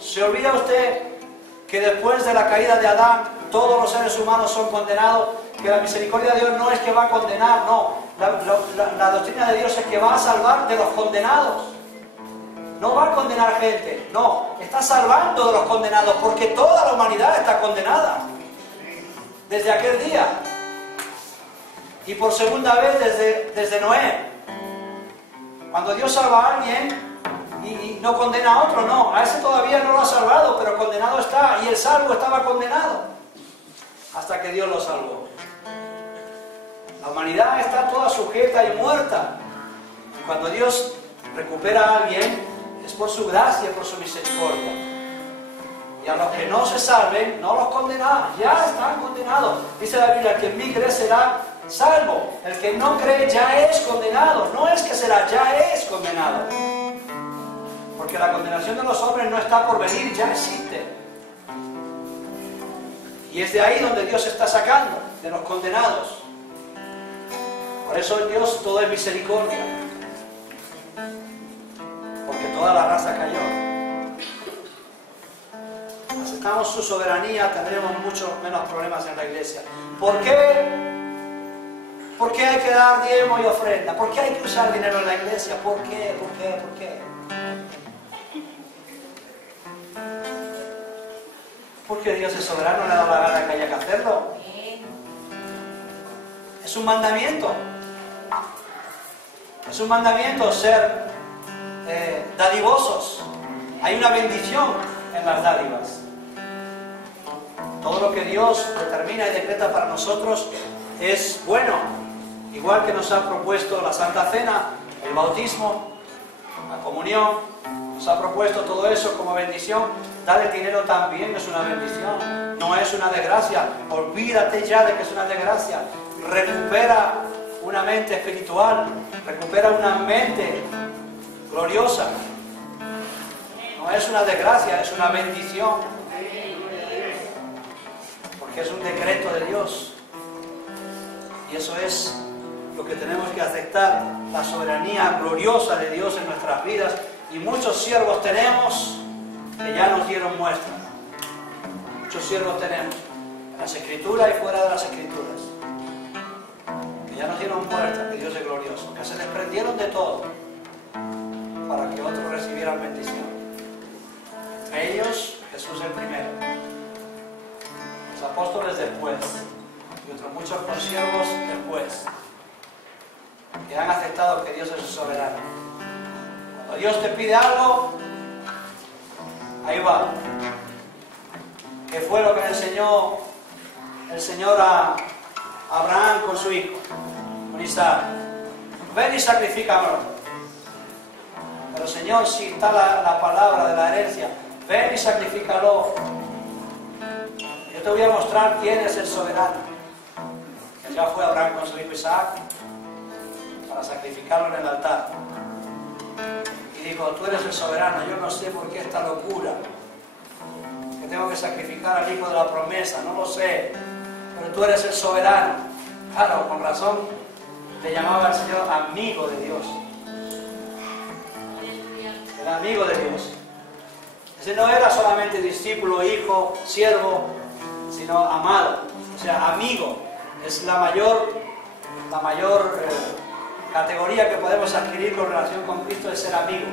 ¿Se olvida usted que después de la caída de Adán todos los seres humanos son condenados? Que la misericordia de Dios no es que va a condenar, no. La doctrina de Dios es que va a salvar de los condenados. No va a condenar gente, no. Está salvando de los condenados, porque toda la humanidad está condenada desde aquel día. Y por segunda vez desde Noé. Cuando Dios salva a alguien y no condena a otro, no, a ese todavía no lo ha salvado, pero condenado está, y el salvo estaba condenado hasta que Dios lo salvó. La humanidad está toda sujeta y muerta. Y cuando Dios recupera a alguien, es por su gracia, por su misericordia. Y a los que no se salven, no los condena, ya están condenados. Dice la Biblia que en mí cree será salvo. El que no cree ya es condenado. No es que será, ya es condenado. Porque la condenación de los hombres no está por venir, ya existe. Y es de ahí donde Dios está sacando, de los condenados. Por eso en Dios todo es misericordia. Porque toda la raza cayó. Aceptamos su soberanía, tendremos muchos menos problemas en la iglesia. ¿Por qué? ¿Por qué hay que dar diezmo y ofrenda? ¿Por qué hay que usar dinero en la iglesia? ¿Por qué? ¿Por qué? ¿Por qué? Porque Dios es soberano, le ha dado la gana que haya que hacerlo. Es un mandamiento. Es un mandamiento ser dadivosos. Hay una bendición en las dádivas. Todo lo que Dios determina y decreta para nosotros es bueno. Igual que nos ha propuesto la Santa Cena, el bautismo, la comunión, nos ha propuesto todo eso como bendición. Dar el dinero también es una bendición, no es una desgracia. Olvídate ya de que es una desgracia. Recupera una mente espiritual, recupera una mente gloriosa. No es una desgracia, es una bendición. Porque es un decreto de Dios. Y eso es lo que tenemos que aceptar, la soberanía gloriosa de Dios en nuestras vidas. Y muchos siervos tenemos que ya nos dieron muestra. Muchos siervos tenemos, en las Escrituras y fuera de las Escrituras, que ya nos dieron muestra que Dios es glorioso, que se desprendieron de todo para que otros recibieran bendición. Entre ellos, Jesús el primero, los apóstoles después, y otros muchos consiervos después, que han aceptado que Dios es soberano. Cuando Dios te pide algo, ahí va. ¿Qué fue lo que le enseñó el Señor a Abraham con su hijo, con Isaac? Ven y sacrifícamelo. Pero Señor, si está la palabra de la herencia, ven y sacrifícalo. Yo te voy a mostrar quién es el soberano. Que ya fue Abraham con su hijo Isaac para sacrificarlo en el altar. Y dijo: tú eres el soberano, yo no sé por qué esta locura, que tengo que sacrificar al hijo de la promesa, no lo sé, pero tú eres el soberano. Claro, con razón le llamaba al Señor amigo de Dios. El amigo de Dios. Ese no era solamente discípulo, hijo, siervo, sino amado. O sea, amigo. Es la mayor categoría que podemos adquirir con relación con Cristo, es ser amigo.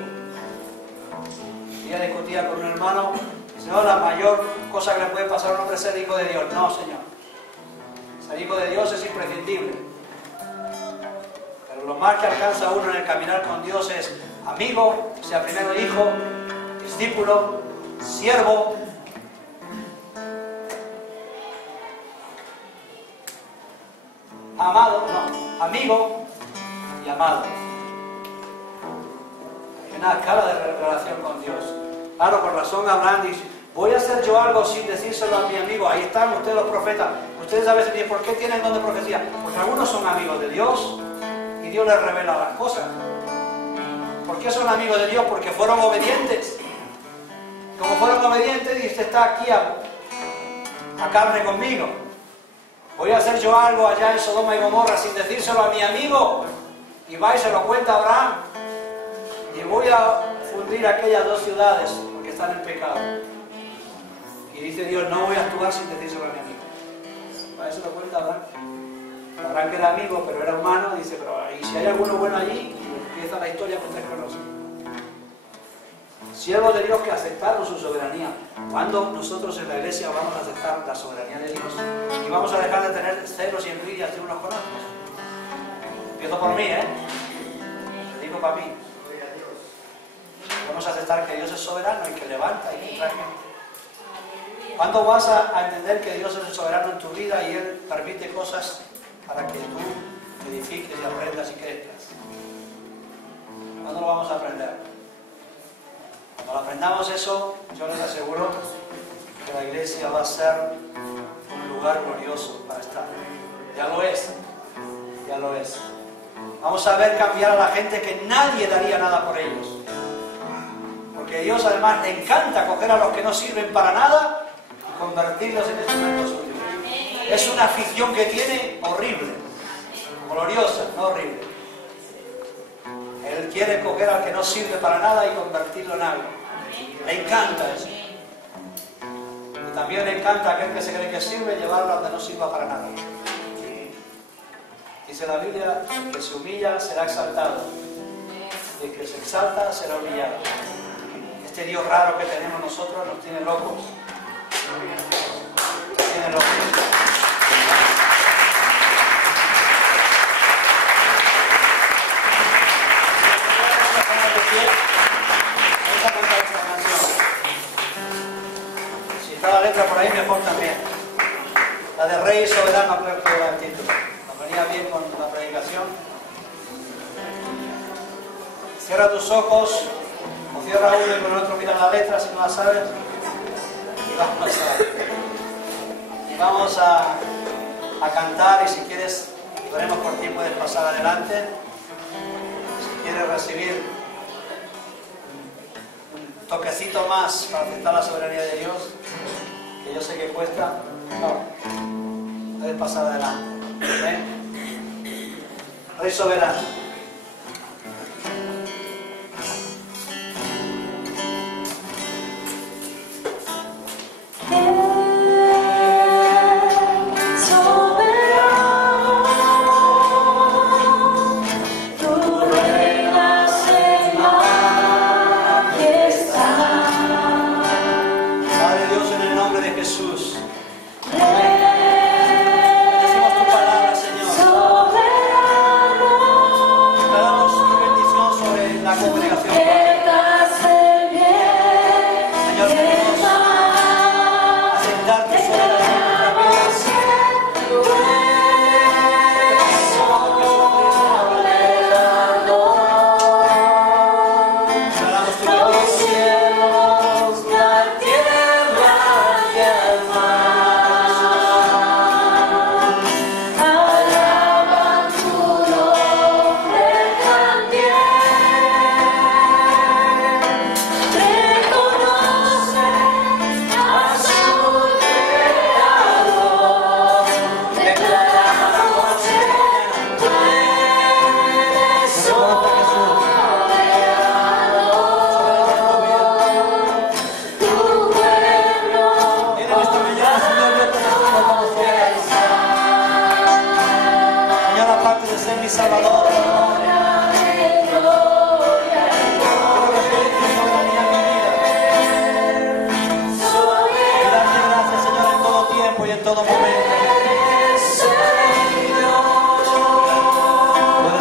Ella discutía con un hermano, dice, no, la mayor cosa que le puede pasar a un hombre es ser hijo de Dios. No, Señor. Ser hijo de Dios es imprescindible. Pero lo más que alcanza uno en el caminar con Dios es amigo, o sea, primero hijo, discípulo, siervo, amado, no, amigo y amado. Hay una escala de relación con Dios. Claro, por razón Abraham dice, voy a hacer yo algo sin decírselo a mi amigo. Ahí están ustedes los profetas. Ustedes a veces dicen, ¿por qué tienen don de profecía? Porque algunos son amigos de Dios y Dios les revela las cosas. ¿Por qué son amigos de Dios? Porque fueron obedientes. Como fueron obedientes, dice, usted está aquí a carne conmigo. Voy a hacer yo algo allá en Sodoma y Gomorra sin decírselo a mi amigo. Y va y se lo cuenta a Abraham. Y voy a fundir aquellas dos ciudades porque están en pecado. Y dice Dios, no voy a actuar sin decírselo a mi amigo. Va y se lo cuenta a Abraham. Abraham que era amigo, pero era humano. Dice, pero ¿y si hay alguno bueno allí? Y empieza la historia que usted conoce. Siervos de Dios que aceptaron su soberanía. ¿Cuándo nosotros en la iglesia vamos a aceptar la soberanía de Dios? Y vamos a dejar de tener celos y envidias de unos con otros. Empiezo por mí, ¿eh? Te digo para mí. Vamos a aceptar que Dios es soberano y que levanta y que trae gente. ¿Cuándo vas a entender que Dios es el soberano en tu vida y Él permite cosas para que tú edifiques y aprendas y crezcas? ¿Cuándo lo vamos a aprender? Cuando aprendamos eso, yo les aseguro que la iglesia va a ser un lugar glorioso para estar. Ya lo es, ya lo es. Vamos a ver cambiar a la gente que nadie daría nada por ellos. Porque Dios además le encanta coger a los que no sirven para nada y convertirlos en instrumentos suyos. Es una afición que tiene horrible, gloriosa, no horrible. Él quiere coger al que no sirve para nada y convertirlo en algo. Le encanta eso. Y también le encanta a aquel que se cree que sirve llevarlo a donde no sirva para nada. Dice la Biblia, el que se humilla será exaltado. Y el que se exalta será humillado. Este Dios raro que tenemos nosotros nos tiene locos. Nos tiene locos. Si está la letra por ahí, mejor también. La de Rey Soberano, creo que era el título. Nos venía bien con la predicación. Cierra tus ojos, o cierra uno y con el otro mira la letra si no la sabes. Y vamos a cantar, y si quieres, oremos por ti, puedes pasar adelante. Si quieres recibir un toquecito más para aceptar la soberanía de Dios, que yo sé que cuesta, no, puedes pasar adelante. ¿Ven? Rey soberano.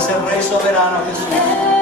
el Rey soberano Jesús.